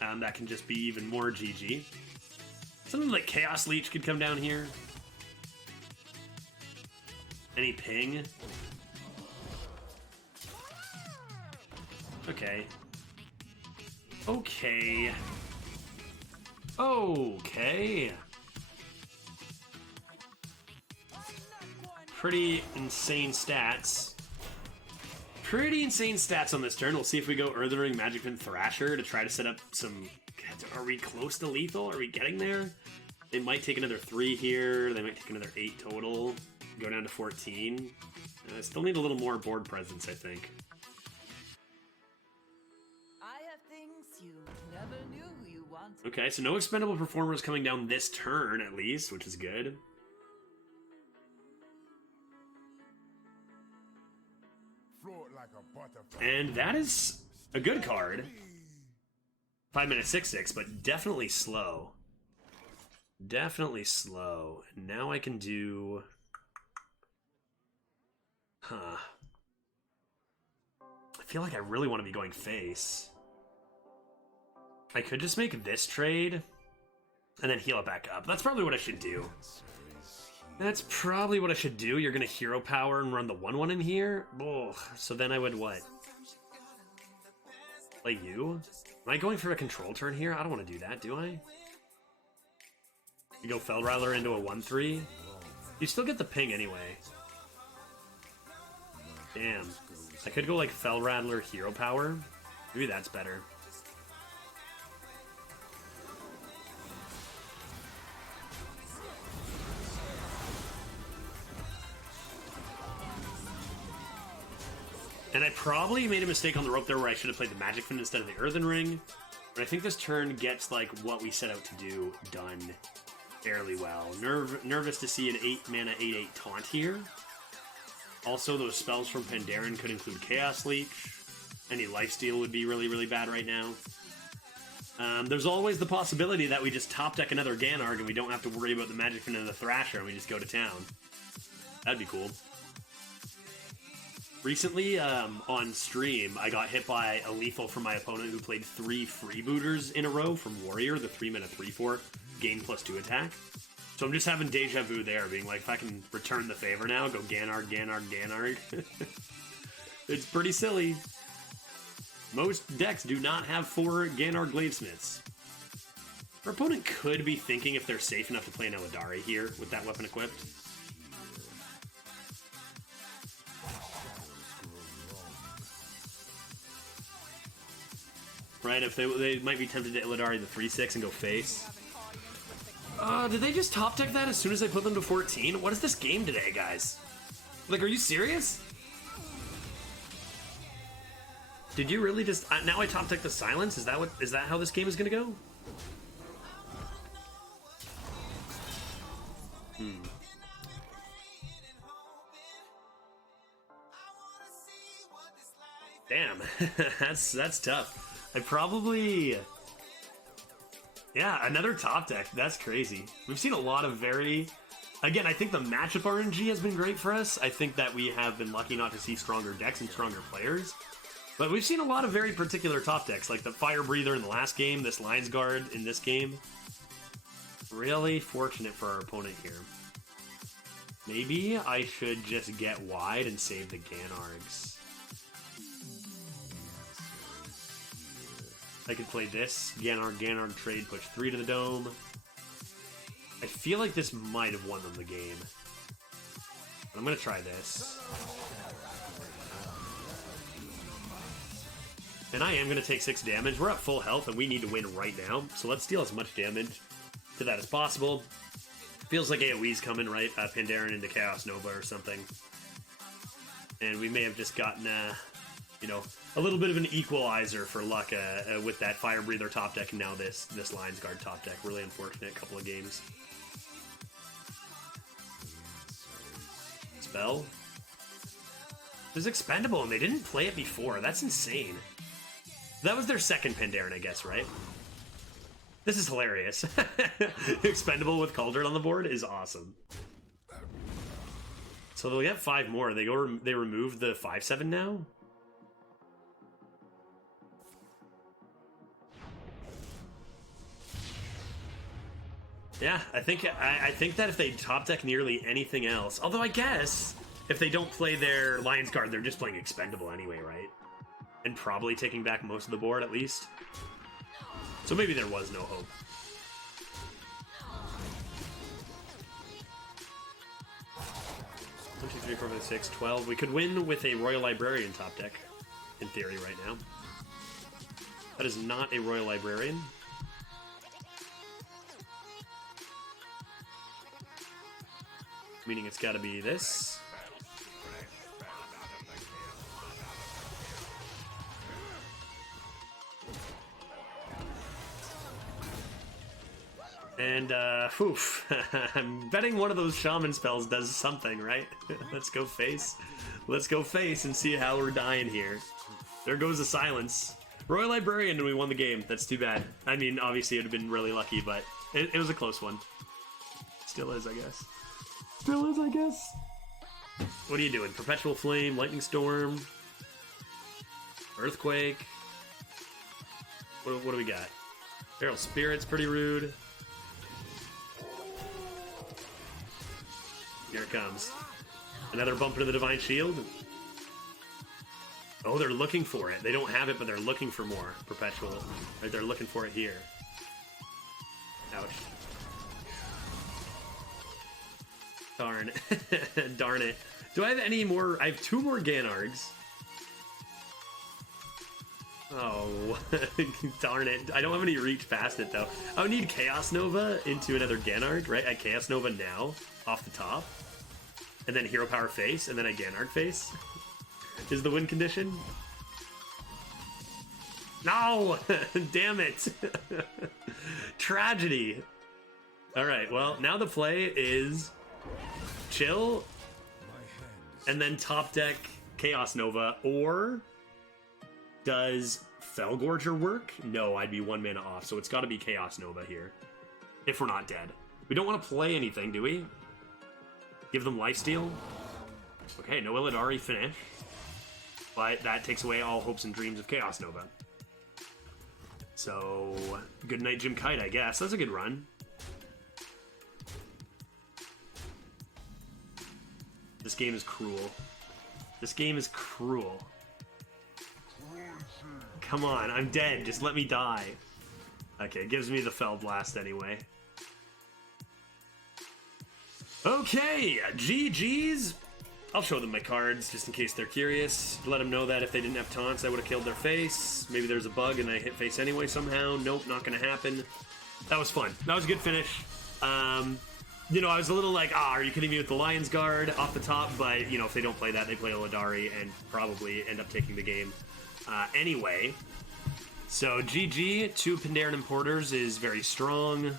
That can just be even more GG. Something like Chaos Leech could come down here. Any ping? Okay. Okay. Okay. Pretty insane stats. Pretty insane stats on this turn. We'll see if we go Earthen Ring, Magic Pin, Thrasher to try to set up some... Are we close to lethal? Are we getting there? They might take another 3 here. They might take another 8 total. Go down to 14. Still need a little more board presence, I think. I have things you never knew you wanted. Okay, so no expendable performers coming down this turn, at least, which is good. Float like a butterfly. And that is a good card. 5 minutes 6/6, but definitely slow. Definitely slow. And now I can do... Huh. I feel like I really want to be going face. I could just make this trade and then heal it back up. That's probably what I should do. That's probably what I should do. You're going to hero power and run the 1/1 in here? Ugh. So then I would what? Play you? Am I going for a control turn here? I don't want to do that, do I? You go Fell Rattler into a 1/3? You still get the ping anyway. Damn. I could go like Fell Rattler hero power. Maybe that's better. And I probably made a mistake on the rope there where I should have played the Magic Fin instead of the Earthen Ring. But I think this turn gets like what we set out to do done fairly well. Nervous to see an 8 mana 8/8 taunt here. Also, those spells from Pandaren could include Chaos Leech. Any lifesteal would be really, really bad right now. There's always the possibility that we just top deck another Gan'arg and we don't have to worry about the Magic Fin and the Thrasher and we just go to town. That'd be cool. Recently, on stream, I got hit by a lethal from my opponent who played 3 freebooters in a row from Warrior, the 3 mana 3/4, gain +2 attack. So I'm just having deja vu there, being like, if I can return the favor now, go Gan'arg, Gan'arg, Gan'arg. It's pretty silly. Most decks do not have 4 Gan'arg Gladesmiths. Our opponent could be thinking if they're safe enough to play an Illidari here with that weapon equipped. Right, if they might be tempted to Illidari the 3/6 and go face. Did they just top deck that as soon as I put them to 14? What is this game today, guys? Like, are you serious? Did you really just... now I top deck the silence? Is that how this game is gonna go? Damn, that's tough. I probably... Yeah, another top deck. That's crazy. We've seen a lot of very Again, I think the matchup RNG has been great for us. I think that we have been lucky not to see stronger decks and stronger players. But we've seen a lot of very particular top decks, like the Fire Breather in the last game, this Lion's Guard in this game. Really fortunate for our opponent here. Maybe I should just get wide and save the Gan'args. I could play this, Gan'arg trade, push 3 to the dome. I feel like this might have won them the game. But I'm going to try this. And I am going to take 6 damage. We're at full health and we need to win right now. So let's deal as much damage to that as possible. Feels like AoE's coming, right? Pandaren into Chaos Nova or something. And we may have just gotten, you know, a little bit of an equalizer for luck with that Fire Breather top deck and now this Lion's Guard top deck. Really unfortunate couple of games. Spell. It was expendable and they didn't play it before. That's insane. That was their second Pandaren, I guess, right? This is hilarious. Expendable with Cauldron on the board is awesome. So they'll get 5 more. They remove the 5/7 now? Yeah, I think that if they top deck nearly anything else, although I guess if they don't play their Lion's Guard, they're just playing Expendable anyway, right? And probably taking back most of the board, at least. So maybe there was no hope. One, 2, 3, 4, 5, 6, 12. We could win with a Royal Librarian top deck, in theory, right now. That is not a Royal Librarian. Meaning it's got to be this. And, oof. I'm betting one of those shaman spells does something, right? Let's go face. Let's go face and see how we're dying here. There goes the silence. Royal Librarian and we won the game. That's too bad. I mean, obviously it would have been really lucky, but it was a close one. Still is, I guess. Still is, I guess. What are you doing? Perpetual Flame, Lightning Storm, Earthquake. What do we got? Feral Spirit's pretty rude. Here it comes. Another bump into the Divine Shield. Oh, they're looking for it. They don't have it, but they're looking for more. Perpetual. Right, they're looking for it here. Ouch. Darn. Darn it. Do I have any more? I have 2 more Gan'args. Oh, darn it. I don't have any reach past it, though. I would need Chaos Nova into another Gan'arg, right? I Chaos Nova now, off the top. And then Hero Power face, and then a Gan'arg face. Is the win condition? No! Damn it! Tragedy. Alright, well, now the play is chill, and then top deck Chaos Nova, or does Felgorger work? No, I'd be 1 mana off, so it's got to be Chaos Nova here. If we're not dead. We don't want to play anything, do we? Give them Lifesteal? Okay, no Illidari finish. But that takes away all hopes and dreams of Chaos Nova. So, good night, Jim Kite, I guess. That's a good run. This game is cruel. This game is cruel. Come on, I'm dead. Just let me die. Okay, it gives me the Fell Blast anyway. Okay, GG's. I'll show them my cards just in case they're curious. Let them know that if they didn't have taunts, I would have killed their face. Maybe there's a bug and I hit face anyway somehow. Nope, not gonna happen. That was fun. That was a good finish. You know, I was a little like, are you kidding me with the Lion's Guard off the top? But, you know, if they don't play that, they play Illidari and probably end up taking the game anyway. So, GG, 2 Pandaren Importers is very strong.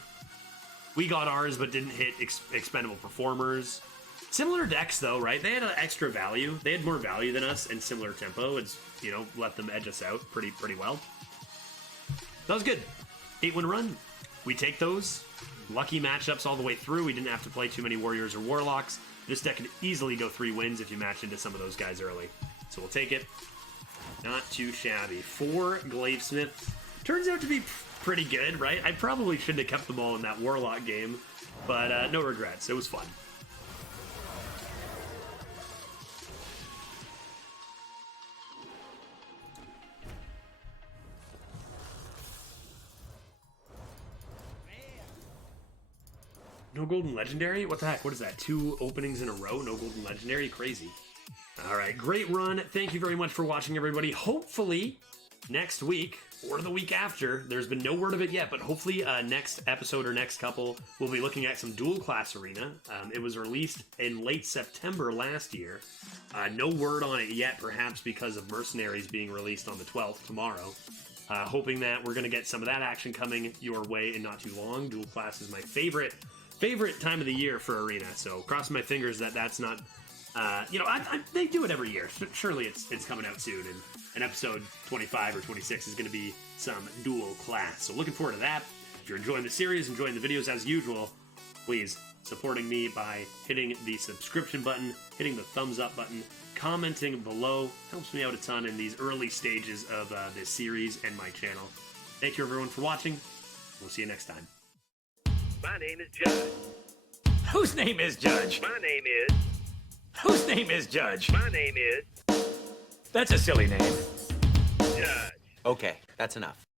We got ours, but didn't hit expendable performers. Similar decks, though, right? They had an extra value. They had more value than us and similar tempo. It's, you know, let them edge us out pretty well. That was good. 8-win run. we take those. Lucky matchups all the way through. We didn't have to play too many warriors or warlocks. This deck could easily go 3 wins if you match into some of those guys early. So we'll take it. Not too shabby. 4 Glavesmith. Turns out to be pretty good, right? I probably shouldn't have kept them all in that warlock game, but no regrets. It was fun. No golden legendary? What the heck? What is that? 2 openings in a row? No golden legendary? Crazy. All right, great run. Thank you very much for watching, everybody. Hopefully, next week or the week after, there's been no word of it yet, but hopefully next episode or next couple, we'll be looking at some dual class arena. It was released in late September last year. No word on it yet, perhaps because of Mercenaries being released on the 12th tomorrow. Hoping that we're going to get some of that action coming your way in not too long. Dual class is my favorite time of the year for arena, so crossing my fingers that that's not they do it every year. Surely it's coming out soon, and episode 25 or 26 is going to be some dual class, so looking forward to that. If you're enjoying the series, enjoying the videos as usual, please supporting me by hitting the subscription button, hitting the thumbs up button, commenting below. Helps me out a ton in these early stages of this series and my channel. Thank you everyone for watching. We'll see you next time. My name is Judge. Whose name is Judge? My name is. Whose name is Judge? My name is That's a silly name. Judge. Okay, that's enough.